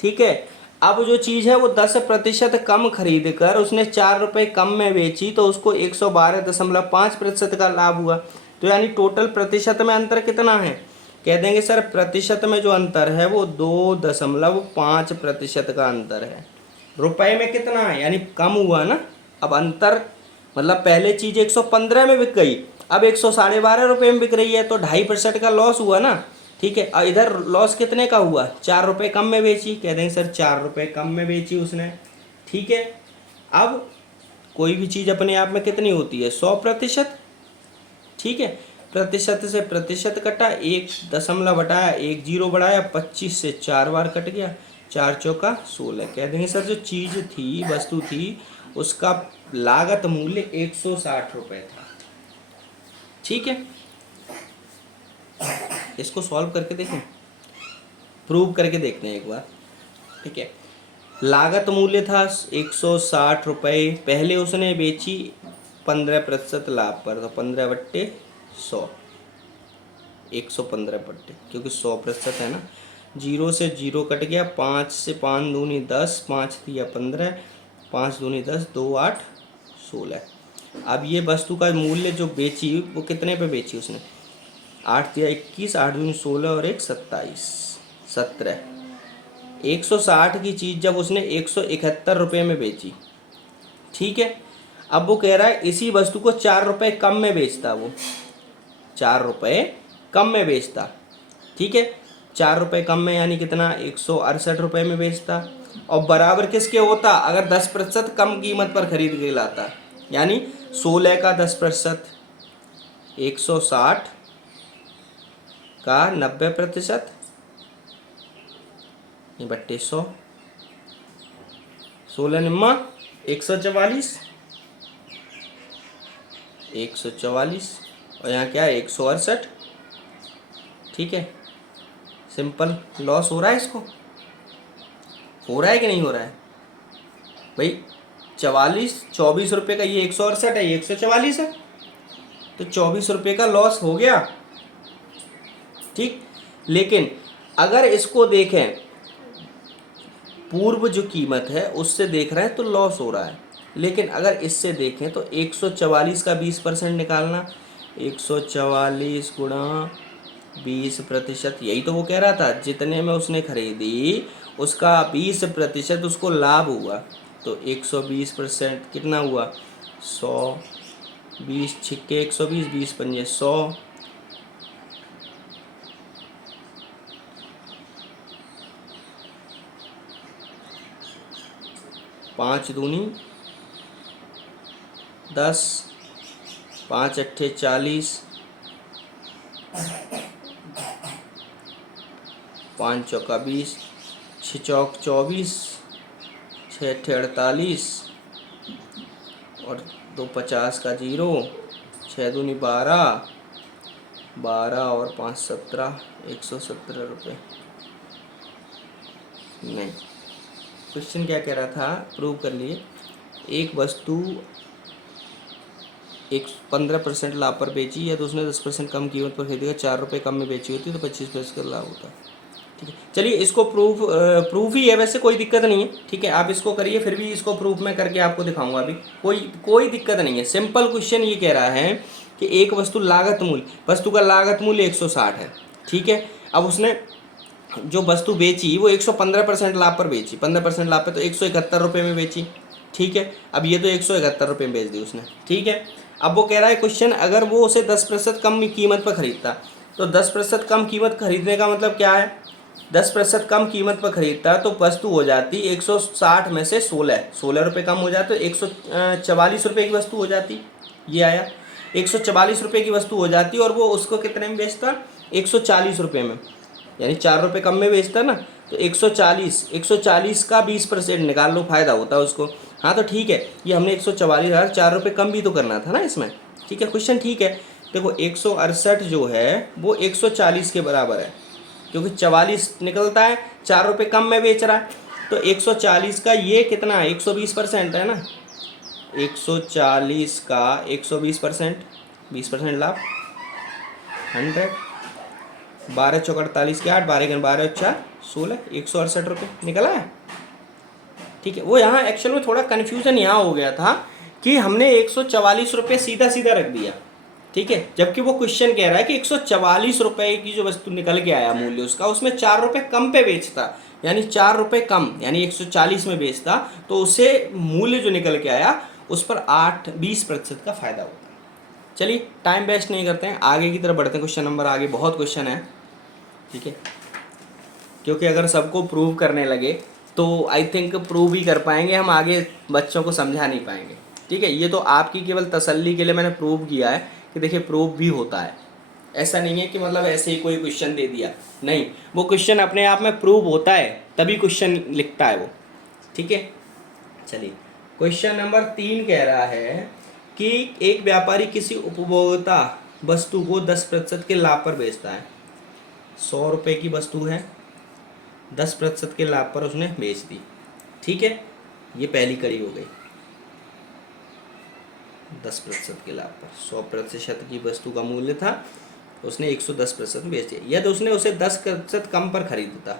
ठीक है। अब जो चीज़ है वो 10% कम खरीद कर उसने 4 रुपये कम में बेची तो उसको 112.5% का लाभ हुआ। तो यानी टोटल प्रतिशत में अंतर कितना है? कह देंगे सर प्रतिशत में जो अंतर है वो 2.5% का अंतर है। रुपए में कितना है? यानी कम हुआ ना। अब अंतर मतलब पहले चीज़ 115 में बिक गई, अब 112.5 रुपये में बिक रही है, तो 2.5% का लॉस हुआ ना, ठीक है। और इधर लॉस कितने का हुआ? 4 रुपये कम में बेची। कह देंगे सर 4 रुपये कम में बेची उसने, ठीक है। अब कोई भी चीज़ अपने आप में कितनी होती है? 100%, ठीक है। प्रतिशत से प्रतिशत कटा, 1 दशमलव हटाया, 1 जीरो बढ़ाया, 25 से 4 बार कट गया, 4 चौका 16। कह देंगे सर जो चीज़ थी, वस्तु थी, उसका लागत मूल्य 160 रुपये था, ठीक है। इसको सॉल्व करके देखें, प्रूव करके देखते हैं एक बार, ठीक है। लागत मूल्य था 160 रुपये, पहले उसने बेची 15% लाभ पर, तो 15/100, 115 पट्टे, क्योंकि 100% है ना। जीरो से जीरो कट गया, 5 से 5 दूनी 10, 5 दिया 15, 5 दूनी 10, 2 8 16। अब ये वस्तु का मूल्य जो बेची वो कितने पे बेची उसने? 8 दिया 21, 8 दूनी 16 और 1 27, 17। 160 की चीज़ जब उसने 171 रुपये में बेची, ठीक है। अब वो कह रहा है इसी वस्तु को 4 रुपये कम में बेचता, वो 4 रुपये कम में बेचता, ठीक है। 4 रुपये कम में यानी कितना? 168 रुपये में बेचता। और बराबर किसके होता? अगर 10% कम कीमत पर खरीद के लाता, यानी 16 का 10%, 160 का 90%, ये बट्टे 100, 16 निम्मा 144, 144, और यहाँ क्या है? 168, ठीक है। सिंपल। लॉस हो रहा है इसको? हो रहा है कि नहीं हो रहा है भाई? 24 रुपये का ये 168 है, ये 144 है, तो 24 रुपये का लॉस हो गया, ठीक। लेकिन अगर इसको देखें, पूर्व जो कीमत है उससे देख रहे हैं तो लॉस हो रहा है। लेकिन अगर इससे देखें तो 144 का 20% निकालना, 144 गुणा 20%, यही तो वो कह रहा था। जितने में उसने खरीदी उसका 20% उसको लाभ हुआ, तो 120% कितना हुआ? 100, 20 छिक्के 120, 20 पंजे 100, 5 दूनी 10, 5 अट्ठे 40, 5 चौका 20, 6 चौक 24, 6 अट्ठे 48, और 2 50 का 0, 6 दूनी 12, 12 और 5 17, 117 रुपये। नहीं, क्वेश्चन क्या कह रहा था? प्रूव कर लिए। एक वस्तु 15% लाभ पर बेची या तो उसने 10% कम कीमत पर खरीदेगा, 4 रुपये कम में बेची होती तो 25% का लाभ होता, ठीक है। चलिए इसको प्रूफ ही है वैसे, कोई दिक्कत नहीं है, ठीक है। आप इसको करिए, फिर भी इसको प्रूफ में करके आपको दिखाऊंगा अभी, कोई दिक्कत नहीं है। सिंपल क्वेश्चन ये कह रहा है कि एक वस्तु वस्तु का लागत मूल्य 160 है, ठीक है। अब उसने जो वस्तु बेची वो 115% लाभ पर बेची, 15% लाभ पे, तो 171 रुपये में बेची, ठीक है। अब ये तो 171 रुपये में बेच दी उसने, ठीक है। अब वो कह रहा है क्वेश्चन, अगर वो उसे 10% कम कीमत पर खरीदता, तो 10% कम कीमत खरीदने का मतलब क्या है? 10% कम कीमत पर खरीदता तो वस्तु हो जाती 160 में से 16 रुपये कम हो जाते, तो 144 रुपये की वस्तु हो जाती। ये आया 144 रुपये की वस्तु हो जाती, और वो उसको कितने में बेचता? 140 रुपये में, यानी 4 रुपये कम में बेचता ना। तो 140 का 20% निकाल लो, फ़ायदा होता है उसको। हाँ तो ठीक है, ये हमने 144 4 रुपये कम भी तो करना था ना इसमें, ठीक है। क्वेश्चन ठीक है। देखो 168 जो है वो 140 के बराबर है, क्योंकि 44 निकलता है, 4 रुपये कम में बेच रहा है, तो 140 का ये कितना है? 120% है ना, 140 का 120%, 20% लाभ, 100, 12 चौक 48 के 8, 12 12 4 16, 168 रुपये निकला है। ठीक है, वो यहाँ एक्चुअल में थोड़ा कन्फ्यूज़न यहाँ हो गया था कि हमने 144 रुपये सीधा सीधा रख दिया। ठीक है, जबकि वो क्वेश्चन कह रहा है कि 144 रुपये की जो वस्तु निकल के आया मूल्य उसका, उसमें 4 रुपये कम पे बेचता, यानी 4 रुपये कम, यानी 140 में बेचता, तो उसे मूल्य जो निकल के आया उस पर 20% का फ़ायदा होता। चलिए टाइम वेस्ट नहीं करते हैं, आगे की तरफ बढ़ते हैं। क्वेश्चन नंबर आगे बहुत क्वेश्चन है। ठीक है, क्योंकि अगर सबको प्रूव करने लगे तो आई थिंक प्रूव ही कर पाएंगे हम, आगे बच्चों को समझा नहीं पाएंगे। ठीक है, ये तो आपकी केवल तसल्ली के लिए मैंने प्रूव किया है कि देखिए प्रूव भी होता है। ऐसा नहीं है कि मतलब ऐसे ही कोई क्वेश्चन दे दिया, नहीं, वो क्वेश्चन अपने आप में प्रूव होता है तभी क्वेश्चन लिखता है वो। ठीक है, चलिए क्वेश्चन नंबर 3 कह रहा है कि एक व्यापारी किसी उपभोक्ता वस्तु को 10% के लाभ पर बेचता है। 100 रुपये की वस्तु है, 10% के लाभ पर उसने बेच दी। ठीक है, ये पहली कड़ी हो गई। 10% के लाभ पर 100% की वस्तु का मूल्य था, उसने 110% बेच दिया। यदि उसने उसे 10% कम पर खरीदा था,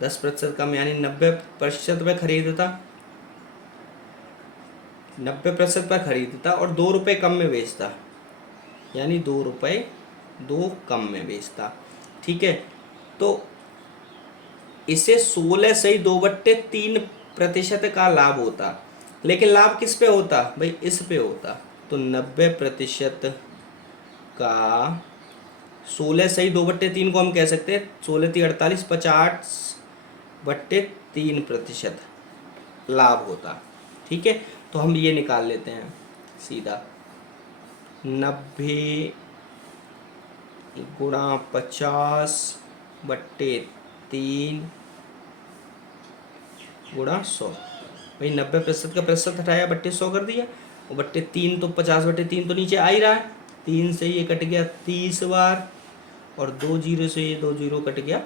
10% कम यानी 90% में खरीदता, 90% पर खरीदता और 2 रुपये कम में बेचता, यानी 2 रुपये 2 कम में बेचता। ठीक है, तो इसे 16 सही 2/3% का लाभ होता, लेकिन लाभ किस पे होता भाई, इस पे होता। तो 90% का 16 सही 2/3 को हम कह सकते हैं 16 × 48, 50/3% लाभ होता। ठीक है, तो हम ये निकाल लेते हैं सीधा, 90 × 50/3 × 100। भाई 90% का प्रतिशत हटाया, 100 कर दिया, और 3 तो 50/3 तो नीचे आ ही रहा है, 3 से ये कट गया 30 बार, और 2 जीरो से ये 2 जीरो कट गया,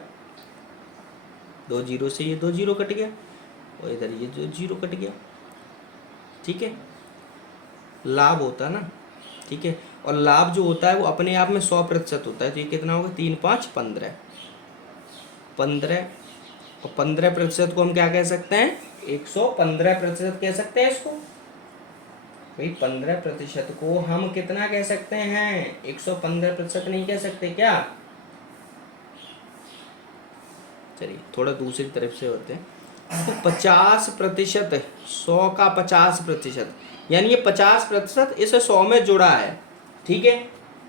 2 जीरो से ये 2 जीरो कट गया, और इधर ये 2 जीरो कट गया। ठीक है, लाभ होता ना। ठीक है, और लाभ जो होता है वो अपने आप में 100% होता है, तो ये कितना होगा, 3 5 15, 15, और 15% को हम क्या कह सकते हैं, 115% कह सकते हैं इसको। भाई 15% को हम कितना कह सकते हैं, 115% नहीं कह सकते क्या। चलिए थोड़ा दूसरी तरफ से होते हैं, तो 50%, 100 का 50%, यानी ये 50% इस 100 में जुड़ा है। ठीक है,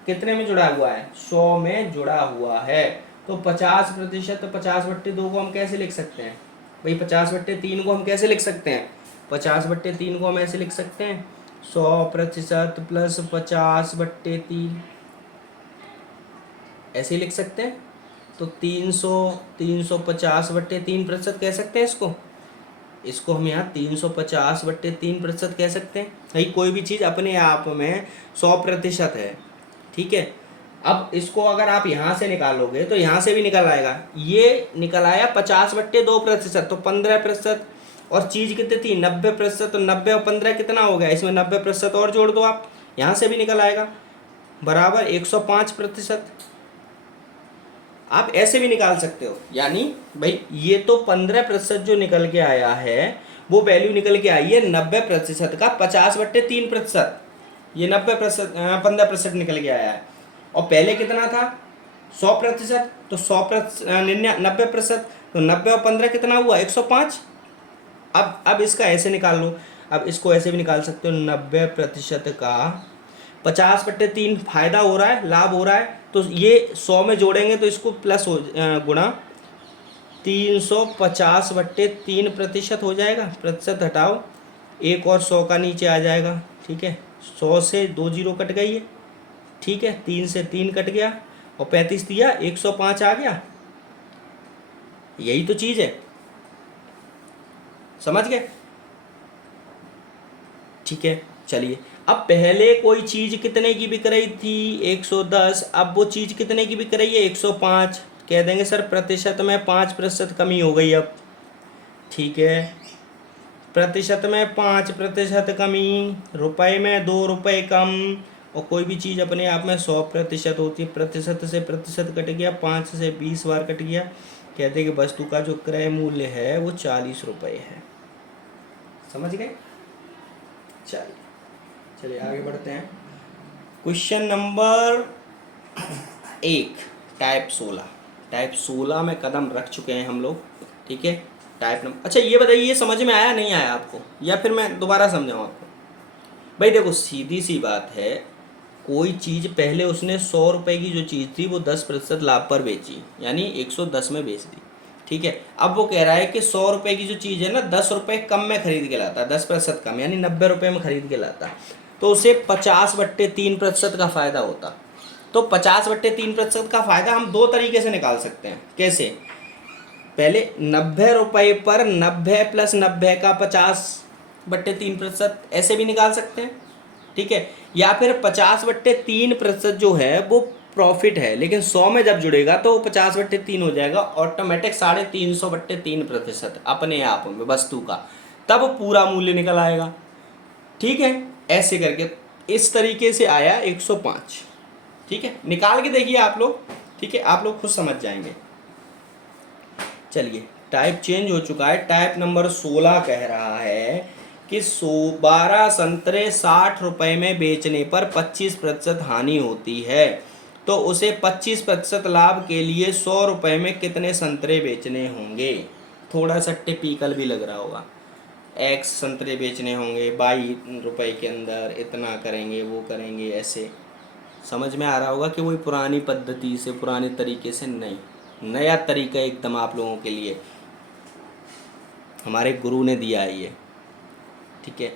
कितने में जुड़ा हुआ है, 100 में जुड़ा हुआ है। तो 50%, 50/2 को हम कैसे लिख सकते हैं भाई, 50/3 को हम कैसे लिख सकते हैं, 50/3 को हम ऐसे लिख सकते हैं 100% प्लस 50/3, ऐसे ही लिख सकते हैं। तो 350/3% कह सकते हैं इसको हम यहाँ 350/3% कह सकते हैं। भाई कोई भी चीज़ अपने आप में 100% है। ठीक है, अब इसको अगर आप यहाँ से निकालोगे तो यहाँ से भी निकल आएगा, ये निकल आया 50/2%, तो 15%, और चीज़ कितनी थी 90%, तो 90 और 15 कितना हो गया, इसमें 90% और जोड़ दो आप, यहाँ से भी निकल आएगा बराबर 105%। आप ऐसे भी निकाल सकते हो, यानी भाई ये तो 15% जो निकल के आया है वो वैल्यू निकल के आई है 90% का 50/3%, ये 90% 15% निकल के आया है। और पहले कितना था 100%, तो 90%, तो 90 और 15 कितना हुआ 105। अब इसका ऐसे निकाल लो, अब इसको ऐसे भी निकाल सकते हो, 90% का 50/3 फायदा हो रहा है, लाभ हो रहा है, तो ये 100 में जोड़ेंगे तो इसको प्लस हो गुणा 350/3% हो जाएगा, प्रतिशत हटाओ, एक और 100 का नीचे आ जाएगा। ठीक है, 100 से 2 जीरो कट गई है। ठीक है, 3 से 3 कट गया, और 35 दिया 105 आ गया। यही तो चीज़ है, समझ गए। ठीक है, चलिए अब पहले कोई चीज़ कितने की बिक रही थी 110, अब वो चीज़ कितने की बिक रही है 105। कह देंगे सर प्रतिशत में 5% कमी हो गई अब। ठीक है, प्रतिशत में 5% कमी, रुपए में 2 रुपए कम। और कोई भी चीज़ अपने आप में 100% होती है, प्रतिशत से प्रतिशत कट गया, 5 से 20 बार कट गया। कहते हैं कि वस्तु का जो क्रय मूल्य है वो 40 रुपए है। समझ गए? चलिए आगे बढ़ते हैं। क्वेश्चन नंबर 1, टाइप 16 में कदम रख चुके हैं हम लोग। ठीक है, टाइप नंबर, अच्छा ये बताइए, ये समझ में आया नहीं आया आपको, या फिर मैं दोबारा समझाऊँ आपको? भाई देखो, सीधी सी बात है, कोई चीज़ पहले उसने 100 रुपये की जो चीज़ थी वो 10% लाभ पर बेची, यानी 110 में बेच दी। ठीक है, अब वो कह रहा है कि 100 रुपये की जो चीज़ है ना, 10 रुपये कम में खरीद के लाता, 10% कम, यानी 90 रुपये में खरीद के लाता, तो उसे 50/3% का फ़ायदा होता। तो 50/3% का फ़ायदा हम दो तरीके से निकाल सकते हैं। कैसे? पहले 90 रुपये पर 90 + 90 का 50/3%, ऐसे भी निकाल सकते हैं। ठीक है, या फिर 50/3% जो है वो प्रॉफिट है, लेकिन 100 में जब जुड़ेगा तो वो 50/3 हो जाएगा, ऑटोमेटिक 350/3% अपने आप में वस्तु का, तब पूरा मूल्य निकल आएगा। ठीक है, ऐसे करके इस तरीके से आया 105। ठीक है, निकाल के देखिए आप लोग। ठीक है, आप लोग खुद समझ जाएंगे। चलिए, टाइप चेंज हो चुका है। टाइप नंबर 16 कह रहा है कि 12 संतरे 60 रुपये में बेचने पर 25% हानि होती है, तो उसे 25% लाभ के लिए 100 रुपये में कितने संतरे बेचने होंगे? थोड़ा सा टिपिकल भी लग रहा होगा। एक्स संतरे बेचने होंगे, 22 रुपये के अंदर इतना करेंगे, वो करेंगे, ऐसे समझ में आ रहा होगा कि वही पुरानी पद्धति से, पुराने तरीके से नहीं, नया तरीका एकदम आप लोगों के लिए हमारे गुरु ने दिया है ये। ठीक है,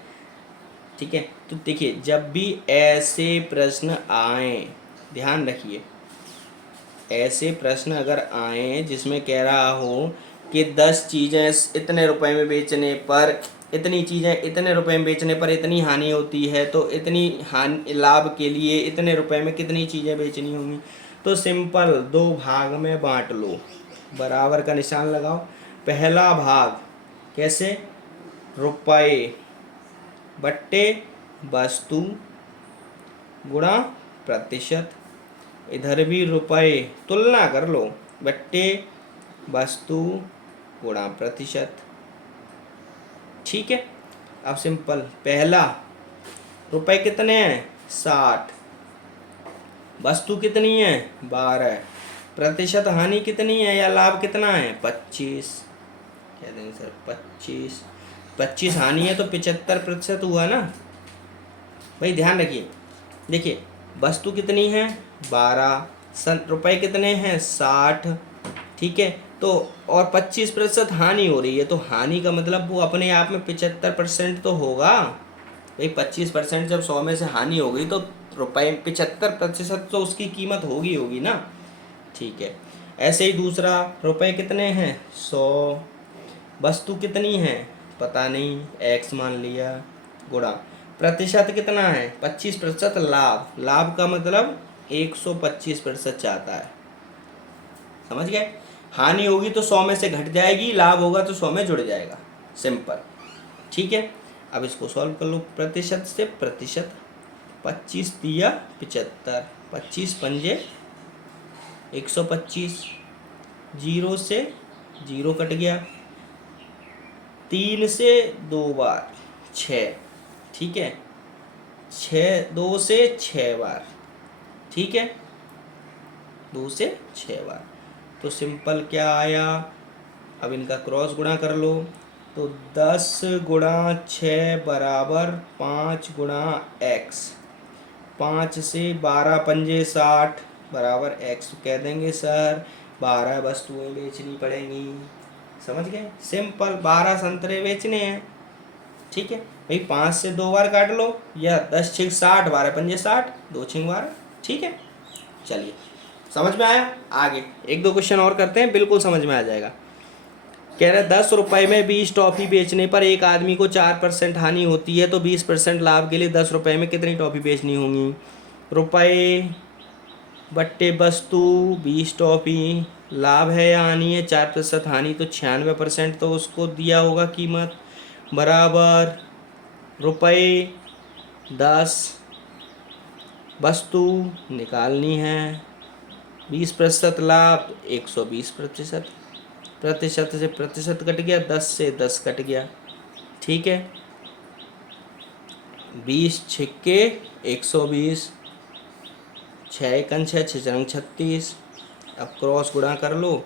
ठीक है, तो देखिए, जब भी ऐसे प्रश्न आए, ध्यान रखिए, ऐसे प्रश्न अगर आए जिसमें कह रहा हो कि 10 चीज़ें इतने रुपए में बेचने पर, इतनी चीज़ें इतने रुपए में बेचने पर इतनी हानि होती है, तो इतनी हानि लाभ के लिए इतने रुपए में कितनी चीज़ें बेचनी होंगी, तो सिंपल 2 भाग में बांट लो, बराबर का निशान लगाओ। पहला भाग कैसे? रुपए बट्टे वस्तु गुणा प्रतिशत, इधर भी रुपए, तुलना कर लो, बट्टे वस्तु गुणा प्रतिशत। ठीक है, अब सिंपल, पहला रुपए कितने हैं? 60, वस्तु कितनी है? 12, प्रतिशत हानि कितनी है या लाभ कितना है? 25। कह देंगे सर 25 हानि है तो 75% हुआ ना भाई। ध्यान रखिए, देखिए वस्तु कितनी है? 12, रुपए कितने हैं? 60। ठीक है, तो और 25% हानि हो रही है, तो हानि का मतलब वो अपने आप में 75% तो होगा भाई। 25% जब 100 में से हानि हो गई तो रुपए 75% तो उसकी कीमत होगी ना। ठीक है, ऐसे ही दूसरा, रुपए कितने हैं? 100, वस्तु कितनी है? पता नहीं, x मान लिया, गुणा प्रतिशत कितना है? 25% लाभ, लाभ का मतलब 125% चाहता है। समझ गए? हानि होगी तो 100 में से घट जाएगी, लाभ होगा तो 100 में जुड़ जाएगा, सिंपल। ठीक है, अब इसको सॉल्व कर लो। प्रतिशत से प्रतिशत, 25 दिया 75, 25 पंजे 125, 0 से 0 कट गया, 3 से 2 बार 6। ठीक है, 2 से 6 बार। ठीक है, 2 से 6 बार, तो सिंपल क्या आया? अब इनका क्रॉस गुणा कर लो, तो 10 गुणा 6 बराबर 5 गुणा x, 5 से 12 पंजे 60 बराबर x। कह देंगे सर 12 वस्तुएं बेचनी पड़ेंगी। समझ गए? सिंपल, 12 संतरे बेचने हैं। ठीक है भाई, 5 से 2 बार काट लो, या 10 6 60, 12 पंजे 60, 2 6 12। ठीक है, चलिए समझ में आया? आगे 1-2 क्वेश्चन और करते हैं, बिल्कुल समझ में आ जाएगा। कह रहे 10 रुपये में 20 टॉफ़ी बेचने पर एक आदमी को 4% हानि होती है, तो 20% लाभ के लिए 10 रुपये में कितनी टॉफ़ी बेचनी होंगी? रुपये बट्टे वस्तु 20 टॉफ़ी, लाभ है या हानि है? 4% हानि, तो 96% तो उसको दिया होगा कीमत, बराबर रुपये 10। वस्तु निकालनी है, 20% लाभ 120%। प्रतिशत से प्रतिशत कट गया, 10 से 10 कट गया। ठीक है, 20 छिक्के 120, 6 एकन 6, 6 रंग 36। अब क्रॉस गुणा कर लो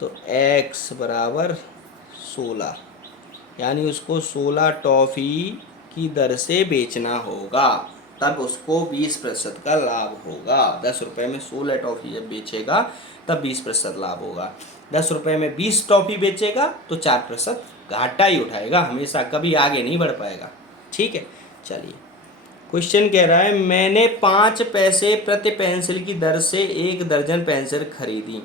तो x बराबर 16, यानी उसको 16 टॉफ़ी की दर से बेचना होगा, तब उसको 20% का लाभ होगा। 10 रुपये में 16 टॉफ़ी जब बेचेगा तब 20% लाभ होगा। 10 रुपये में 20 टॉफ़ी बेचेगा तो 4% घाटा ही उठाएगा, हमेशा कभी आगे नहीं बढ़ पाएगा। ठीक है, चलिए क्वेश्चन कह रहा है मैंने 5 पैसे प्रति पेंसिल की दर से 1 दर्जन पेंसिल खरीदी।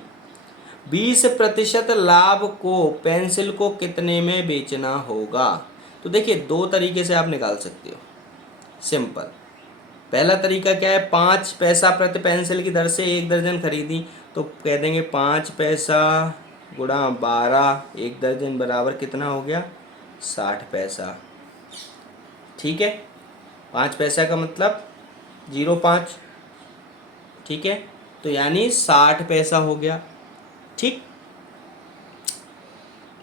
20% लाभ को पेंसिल को कितने में बेचना होगा? तो देखिए, दो तरीके से आप निकाल सकते हो, सिंपल। पहला तरीका क्या है, 5 पैसा प्रति पेंसिल की दर से 1 दर्जन खरीदी, तो कह देंगे 5 पैसा गुणा 12 1 दर्जन बराबर कितना हो गया, 60 पैसा। ठीक है, 5 पैसा का मतलब 0.5, ठीक है, तो यानी 60 पैसा हो गया। ठीक,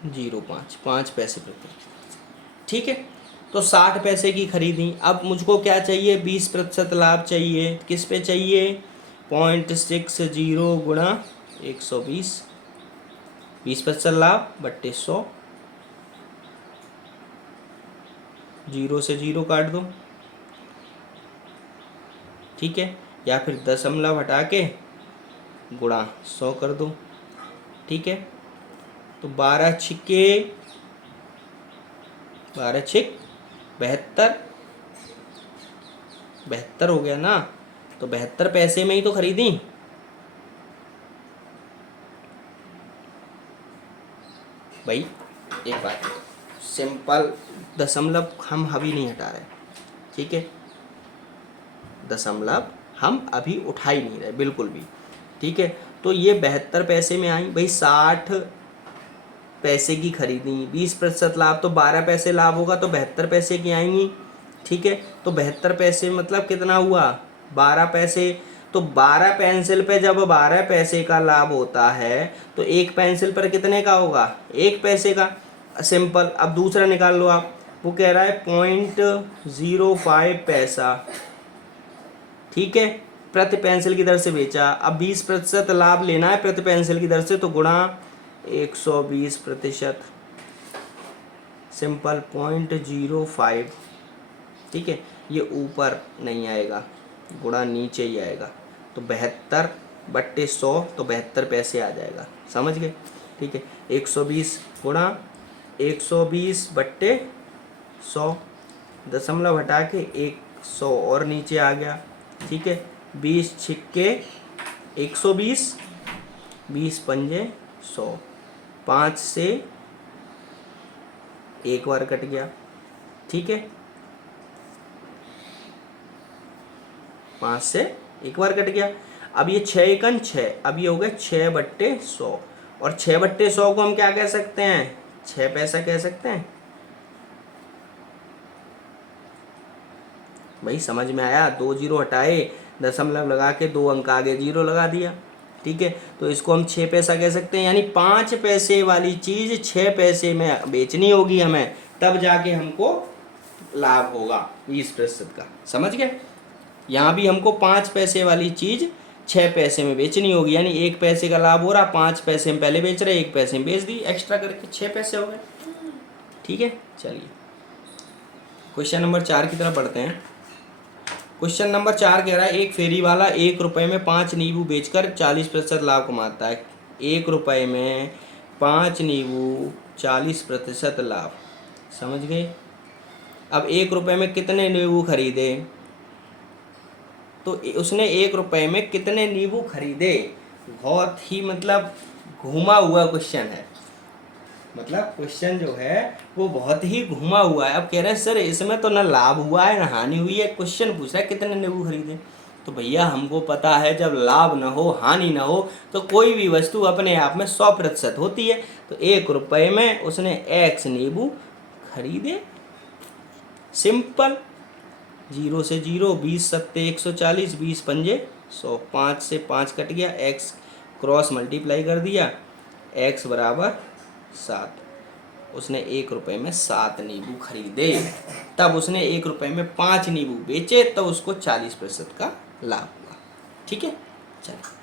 0.5 5 पैसे प्रति। ठीक है, तो 60 पैसे की खरीदी। अब मुझको क्या चाहिए, 20% लाभ चाहिए। किस पे चाहिए, 0.60 गुणा 120, 20% लाभ बट्टे 100, 0 से 0 काट दो। ठीक है, या फिर दशमलव हटा के गुणा 100 कर दो। ठीक है, तो 12 छिक्के 72, 72 हो गया ना, तो 72 पैसे में ही तो खरीदी। भाई एक बात, सिंपल, दशमलव हम अभी नहीं हटा रहे। ठीक है, दशमलव हम अभी उठा ही नहीं रहे बिल्कुल भी। ठीक है, तो ये 72 पैसे में आई भाई, 60 पैसे की खरीदी, 20% लाभ, तो 12 पैसे लाभ होगा तो 72 पैसे की आएंगी। ठीक है, तो 72 पैसे मतलब कितना हुआ, 12 पैसे। तो 12 पेंसिल पे जब 12 पैसे का लाभ होता है तो एक पेंसिल पर कितने का होगा, 1 पैसे का। सिंपल, अब दूसरा निकाल लो आप। वो कह रहा है 0.05 पैसा। ठीक है, प्रति पेंसिल की दर से बेचा। अब 20% लाभ लेना है प्रति पेंसिल की दर से, तो गुणा 120%। सिंपल, 0.05। ठीक है, ये ऊपर नहीं आएगा, गुणा नीचे ही आएगा, तो 72 बट्टे 100, तो 72 पैसे आ जाएगा। समझ गए? ठीक है, 120 गुणा 120 बट्टे 100, दशमलव हटा के 100 और नीचे आ गया। ठीक है, 20 छिक्के 120, 20 पंजे 100, 5 से 1 बार कट गया। ठीक है, 5 से 1 बार कट गया। अब ये 6 एकन 6, अब ये हो गया 6 बट्टे 100, और 6 बट्टे 100 को हम क्या कह सकते हैं, 6 पैसा कह सकते हैं। भाई समझ में आया? 2 जीरो हटाए, दशमलव लगा के 2 अंक आगे 0 लगा दिया। ठीक है, तो इसको हम 6 पैसा कह सकते हैं, यानी 5 पैसे वाली चीज़ 6 पैसे में बेचनी होगी हमें, तब जाके हमको लाभ होगा 20% का। समझ गए? यहाँ भी हमको 5 पैसे वाली चीज़ 6 पैसे में बेचनी होगी, यानी 1 पैसे का लाभ हो रहा, 5 पैसे में पहले बेच रहे, 1 पैसे में बेच दी, एक्स्ट्रा करके 6 पैसे हो गए। ठीक है, चलिए क्वेश्चन नंबर 4 की तरफ बढ़ते हैं। क्वेश्चन नंबर 4 कह रहा है एक फेरी वाला 1 रुपये में 5 नींबू बेचकर 40% लाभ कमाता है। 1 रुपये में 5 नींबू 40% लाभ। समझ गए? अब 1 रुपये में कितने नींबू खरीदे, तो उसने 1 रुपये में कितने नींबू खरीदे। बहुत ही मतलब घुमा हुआ क्वेश्चन है, मतलब क्वेश्चन जो है वो बहुत ही घुमा हुआ है। अब कह रहे हैं सर इसमें तो ना लाभ हुआ है ना हानि हुई है, क्वेश्चन पूछ रहा है कितने नींबू खरीदे। तो भैया हमको पता है जब लाभ ना हो हानि ना हो तो कोई भी वस्तु अपने आप में 100% होती है। तो 1 रुपये में उसने x नींबू खरीदे। सिंपल। 0 से 0, 20 सत्ते 140, 20 पंजे 100, 5 से 5 कट गया, x क्रॉस मल्टीप्लाई कर दिया, x बराबर 7। उसने 1 रुपये में 7 नींबू खरीदे, तब उसने 1 रुपये में 5 नींबू बेचे, तब उसको 40% का लाभ हुआ। ठीक है, चलिए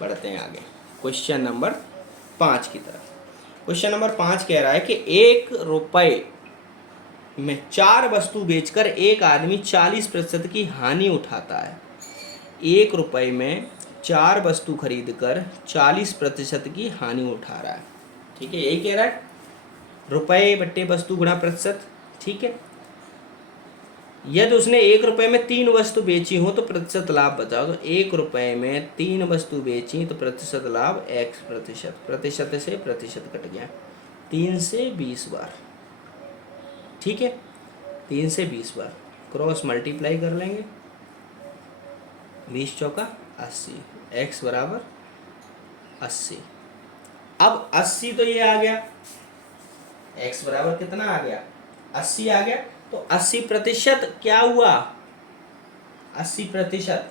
बढ़ते हैं आगे क्वेश्चन नंबर 5 की तरफ। क्वेश्चन नंबर 5 कह रहा है कि 1 रुपये में 4 वस्तु बेचकर एक आदमी 40% की हानि उठाता है। 1 रुपये में 4 वस्तु खरीदकर 40% की हानि उठा रहा है। ठीक है, यही कह रहा है, रुपये बट्टे वस्तु गुणा प्रतिशत। ठीक है, यदि उसने 1 रुपये में 3 वस्तु बेची हो तो प्रतिशत लाभ बताओ। तो 1 रुपये में 3 वस्तु बेची तो प्रतिशत लाभ x प्रतिशत, प्रतिशत से प्रतिशत कट गया, 3 से 20 बार। ठीक है, 3 से 20 बार क्रॉस मल्टीप्लाई कर लेंगे, 20 चौका 80, x बराबर 80। अब 80 तो ये आ गया, x बराबर कितना आ गया, 80 आ गया। तो 80% क्या हुआ, 80%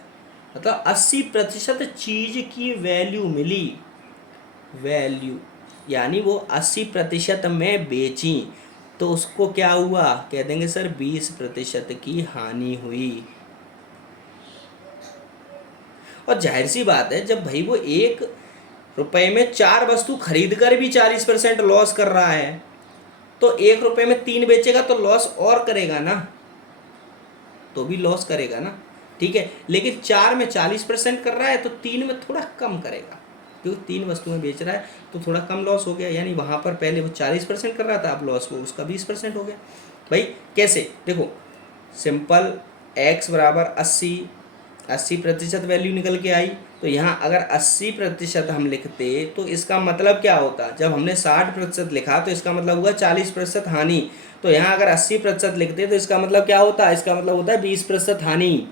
मतलब 80% चीज की वैल्यू मिली, वैल्यू यानी वो 80% में बेची, तो उसको क्या हुआ, कह देंगे सर 20% की हानि हुई। और जाहिर सी बात है, जब भाई वो 1 रुपये में 4 वस्तु खरीद कर भी 40% लॉस कर रहा है, तो 1 रुपये में 3 बेचेगा तो लॉस और करेगा ना, तो भी लॉस करेगा ना। ठीक है, लेकिन 4 में 40% कर रहा है तो 3 में थोड़ा कम करेगा, क्योंकि 3 वस्तुएं बेच रहा है तो थोड़ा कम लॉस हो गया। यानी वहाँ पर पहले वो 40% कर रहा था, अब लॉस वो उसका 20% हो गया। भाई कैसे, देखो सिंपल, x बराबर 80% वैल्यू निकल के आई। तो यहाँ अगर 80% हम लिखते तो इसका मतलब क्या होता, जब हमने 60% लिखा तो इसका मतलब हुआ 40% हानि। तो यहाँ अगर 80% लिखते तो इसका मतलब क्या होता, इसका मतलब होता है 20% हानि।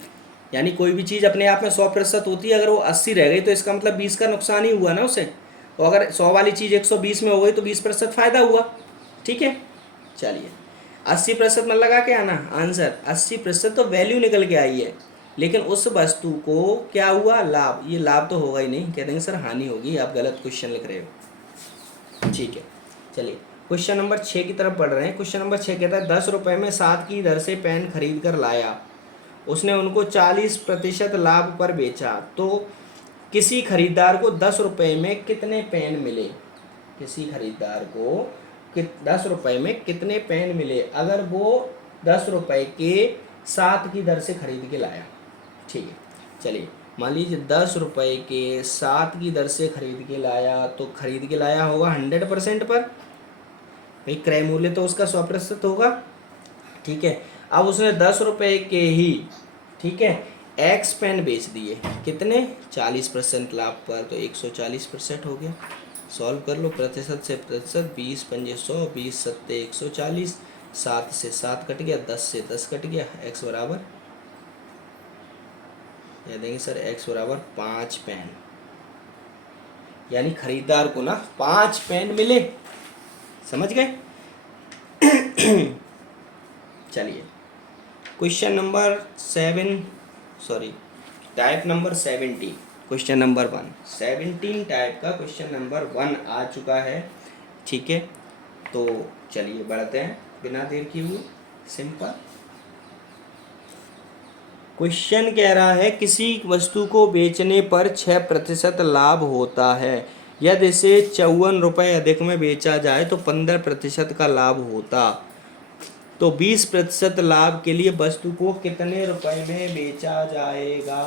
यानी कोई भी चीज़ अपने आप में 100% होती है, अगर वो 80 रह गई तो इसका मतलब 20 का नुकसान ही हुआ ना उसे। तो अगर 100 वाली चीज़ 120 में हो गई तो 20% फायदा हुआ। ठीक है, चलिए 80% में लगा के आना आंसर, 80% तो वैल्यू निकल के आई है, लेकिन उस वस्तु को क्या हुआ, लाभ। ये लाभ तो होगा ही नहीं, कह देंगे सर हानि होगी, आप गलत क्वेश्चन लिख रहे हो। ठीक है, चलिए क्वेश्चन नंबर 6 की तरफ बढ़ रहे हैं। क्वेश्चन नंबर 6 कहता है 10 रुपये में 7 की दर से पेन खरीद कर लाया, उसने उनको 40% लाभ पर बेचा, तो किसी खरीदार को 10 रुपये में कितने पेन मिले। किसी खरीदार को 10 रुपये में कितने पेन मिले अगर वो 10 रुपये के 7 की दर से खरीद के लाया। ठीक है, चलिए मान लीजिए 10 रुपये के 7 की दर से खरीद के लाया, तो खरीद के लाया होगा 100% पर, भाई क्रय मूल्य तो उसका 100% होगा। ठीक है, अब उसने 10 रुपये के ही, ठीक है, एक्स पेन बेच दिए, कितने, 40% लाभ पर, तो 140% हो गया। सॉल्व कर लो, प्रतिशत से प्रतिशत, 20 पंजे 100, 20 सत्ते 140, 7 से 7 कट गया, 10 से 10 कट गया, x बराबर या देंगे सर x बराबर 5 पेन। यानी खरीदार को ना 5 पेन मिले, समझ गए। चलिए question number 7, sorry type number 17, question number 1, 17 type का क्वेश्चन नंबर 1 आ चुका है। ठीक है, तो चलिए बढ़ते हैं बिना देर किए हुए। सिंपल क्वेश्चन कह रहा है किसी वस्तु को बेचने पर 6% लाभ होता है, यदि इसे 54 रुपये अधिक में बेचा जाए तो 15% का लाभ होता, तो 20% लाभ के लिए वस्तु को कितने रुपए में बेचा जाएगा।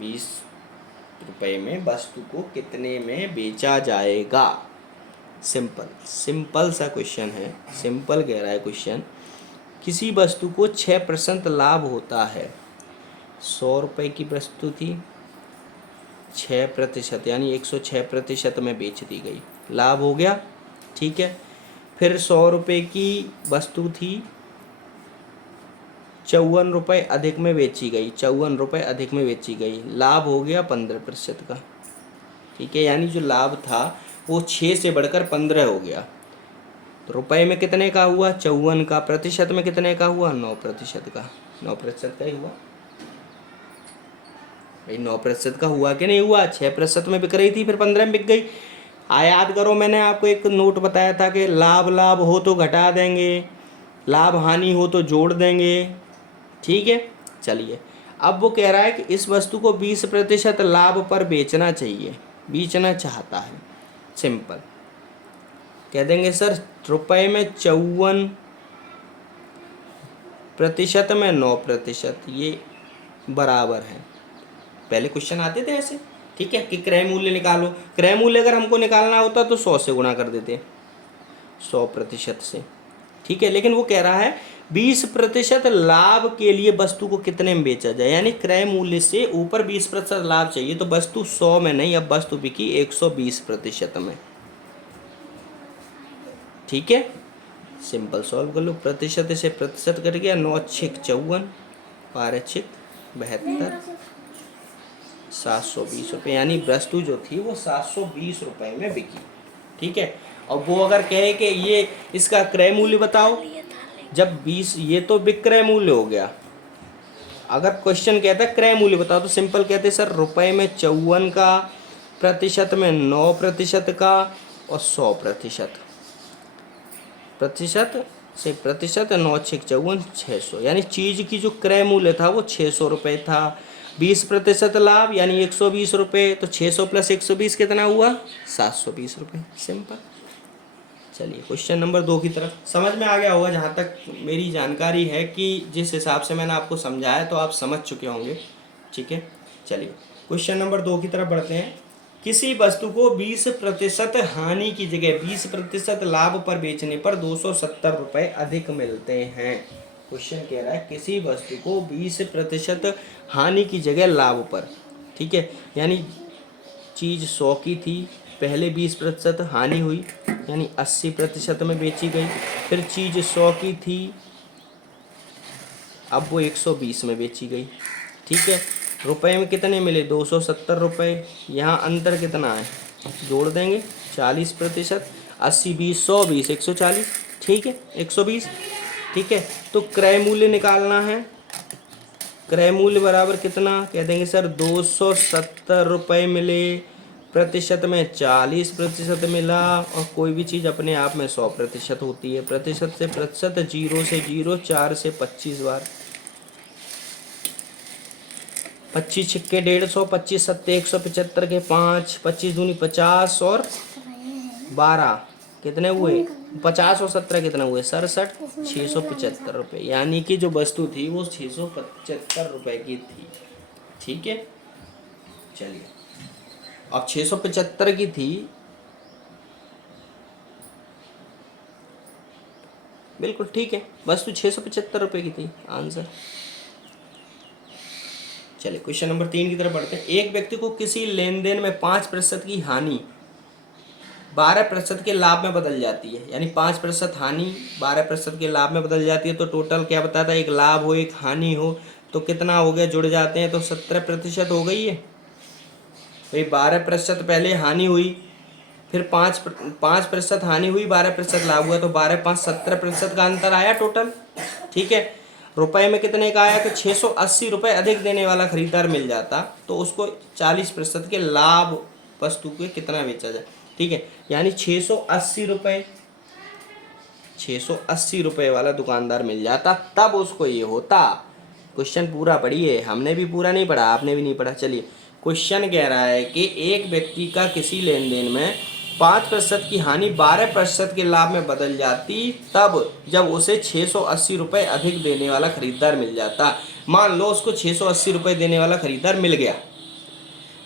20 रुपये में वस्तु को कितने में बेचा जाएगा। सिंपल सा क्वेश्चन है, सिंपल कह रहा है क्वेश्चन, किसी वस्तु को 6% लाभ होता है। 100 रुपये की वस्तु थी, 6% यानी 106% में बेच दी गई, लाभ हो गया। ठीक है, फिर 100 रुपये की वस्तु थी, 54 रुपये अधिक में बेची गई, 54 रुपये अधिक में बेची गई, लाभ हो गया 15% का। ठीक है, यानी जो लाभ था वो 6 से बढ़कर 15 हो गया। तो रुपए में कितने का हुआ? 54 का। प्रतिशत में कितने का हुआ? 9% का। 9% का ही हुआ भाई। 9% का हुआ कि नहीं हुआ? 6% में बिक रही थी, फिर 15 में बिक गई। याद करो, मैंने आपको एक नोट बताया था कि लाभ लाभ हो तो घटा देंगे, लाभ हानि हो तो जोड़ देंगे। ठीक है, चलिए अब वो कह रहा है कि इस वस्तु को 20% लाभ पर बेचना चाहिए, बेचना चाहता है। सिंपल कह देंगे सर रुपए में 54% में 9%, ये बराबर है। पहले क्वेश्चन आते थे ऐसे, ठीक है, कि क्रय मूल्य निकालो। क्रय मूल्य अगर हमको निकालना होता तो 100 से गुणा कर देते, 100% से। ठीक है, लेकिन वो कह रहा है 20% लाभ के लिए वस्तु को कितने में बेचा जाए, यानी क्रय मूल्य से ऊपर 20% लाभ चाहिए। तो वस्तु 100 में नहीं, अब वस्तु बिकी 120% में। ठीक है, सिंपल सॉल्व कर लो। प्रतिशत से प्रतिशत कट गया, 9 6 54, 12 6 72, 720 रुपये, यानी वस्तु जो थी वो 720 रुपये में बिकी। ठीक है, और वो अगर कहे कि ये इसका क्रय मूल्य बताओ, जब 20, ये तो विक्रय मूल्य हो गया। अगर क्वेश्चन कहता है क्रय मूल्य बताओ तो सिंपल कहते सर रुपए में 54 का, प्रतिशत में 9% का, और 100%। प्रतिशत से प्रतिशत 9 6 54 600, यानी चीज़ की जो क्रय मूल्य था वो 600 रुपये था। 20% लाभ यानी 120 रुपये, तो 600 प्लस 120 कितना हुआ? 720 रुपये। सिंपल। चलिए क्वेश्चन नंबर 2 की तरफ। समझ में आ गया होगा, जहाँ तक मेरी जानकारी है कि जिस हिसाब से मैंने आपको समझाया तो आप समझ चुके होंगे। ठीक है, चलिए क्वेश्चन नंबर 2 की तरफ बढ़ते हैं। किसी वस्तु को 20% हानि की जगह 20% लाभ पर बेचने पर 270 रुपये अधिक मिलते हैं। क्वेश्चन कह रहा है किसी वस्तु को 20% हानि की जगह लाभ पर, ठीक है, यानी चीज़ 100 की थी, पहले 20% हानि हुई यानी 80% में बेची गई। फिर चीज़ 100 की थी, अब वो 120 में बेची गई। ठीक है, रुपए में कितने मिले? 270 रुपये। यहाँ अंतर कितना है? जोड़ देंगे 40%, 80 20 100 20 140। ठीक है, 120। ठीक है, तो क्रय मूल्य निकालना है। क्रय मूल्य बराबर कितना? कह देंगे सर 270 रुपये मिले, प्रतिशत में 40% मिला, और कोई भी चीज़ अपने आप में 100% होती है। प्रतिशत से प्रतिशत 0 से 0, 4 से 25 बार, 25 छिक्के 150, 25 सत्ते 175 के 5, 25 दूनी 50 और 12 कितने हुए? 50 और 17 कितना हुए? 67, 675 रुपये। यानी कि जो वस्तु थी वो 675 रुपये की थी। ठीक है, चलिए अब 675 की थी, बिल्कुल ठीक है, वस्तु 675 रुपये की थी, आंसर। चलिए क्वेश्चन नंबर 3 की तरफ बढ़ते हैं। एक व्यक्ति को किसी लेन देन में 5% की हानि 12% के लाभ में बदल जाती है, यानी 5% हानि 12% के लाभ में बदल जाती है। तो टोटल क्या बताता है? एक लाभ हो एक हानि हो तो कितना हो गया? जुड़ जाते हैं तो 17% हो गई है भाई। 12% पहले हानि हुई, फिर 5% हानि हुई, 12% लाभ हुआ, तो 12 5 17% का अंतर आया टोटल। ठीक है, रुपए में कितने का आया? कि 680 रुपये अधिक देने वाला खरीदार मिल जाता तो उसको 40% के लाभ वस्तु के कितना बेचा जाए। ठीक है, यानी 680 रुपये, 680 रुपये वाला दुकानदार मिल जाता, तब उसको ये होता। क्वेश्चन पूरा पढ़िए, हमने भी पूरा नहीं पढ़ा, आपने भी नहीं पढ़ा। चलिए क्वेश्चन कह रहा है कि एक व्यक्ति का किसी लेन देन में 5% की हानि 12% के लाभ में बदल जाती, तब जब उसे 680 रुपये अधिक देने वाला खरीदार मिल जाता। मान लो उसको 680 रुपये देने वाला खरीदार मिल गया,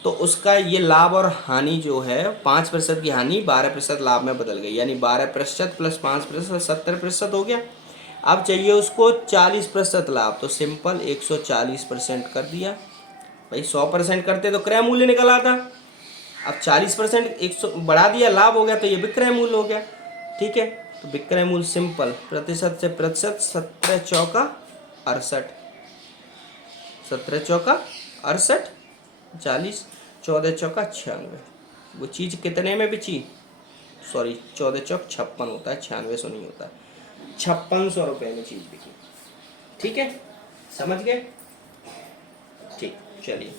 तो उसका ये लाभ और हानि जो है 5% की हानि 12% लाभ में बदल गई, यानी 12% प्लस 5% 70% हो गया। अब चाहिए उसको 40% लाभ, तो सिंपल 140% कर दिया भाई। 100% करते तो क्रय मूल्य निकल आता। अब 40% 100 बढ़ा दिया, लाभ हो गया, तो ये विक्रय मूल्य हो गया। ठीक है, तो विक्रय मूल्य सिंपल प्रतिशत से प्रतिशत 17 चौका 68, 17 चौका 68, 40, 14 चौका 96। वो चीज़ कितने में बिची, सॉरी 14 चौक 56 होता है, 9600 नहीं होता, 5600 रुपये में चीज़ बिकी। ठीक है, समझ गए? ठीक, चलिए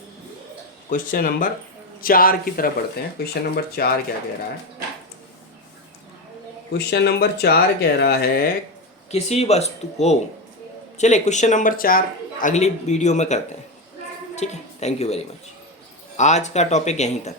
क्वेश्चन नंबर 4 की तरफ बढ़ते हैं। क्वेश्चन नंबर 4 क्या कह रहा है? क्वेश्चन नंबर 4 कह रहा है किसी वस्तु को, चलिए क्वेश्चन नंबर 4 अगली वीडियो में करते हैं। ठीक है, थैंक यू वेरी मच। आज का टॉपिक यहीं तक।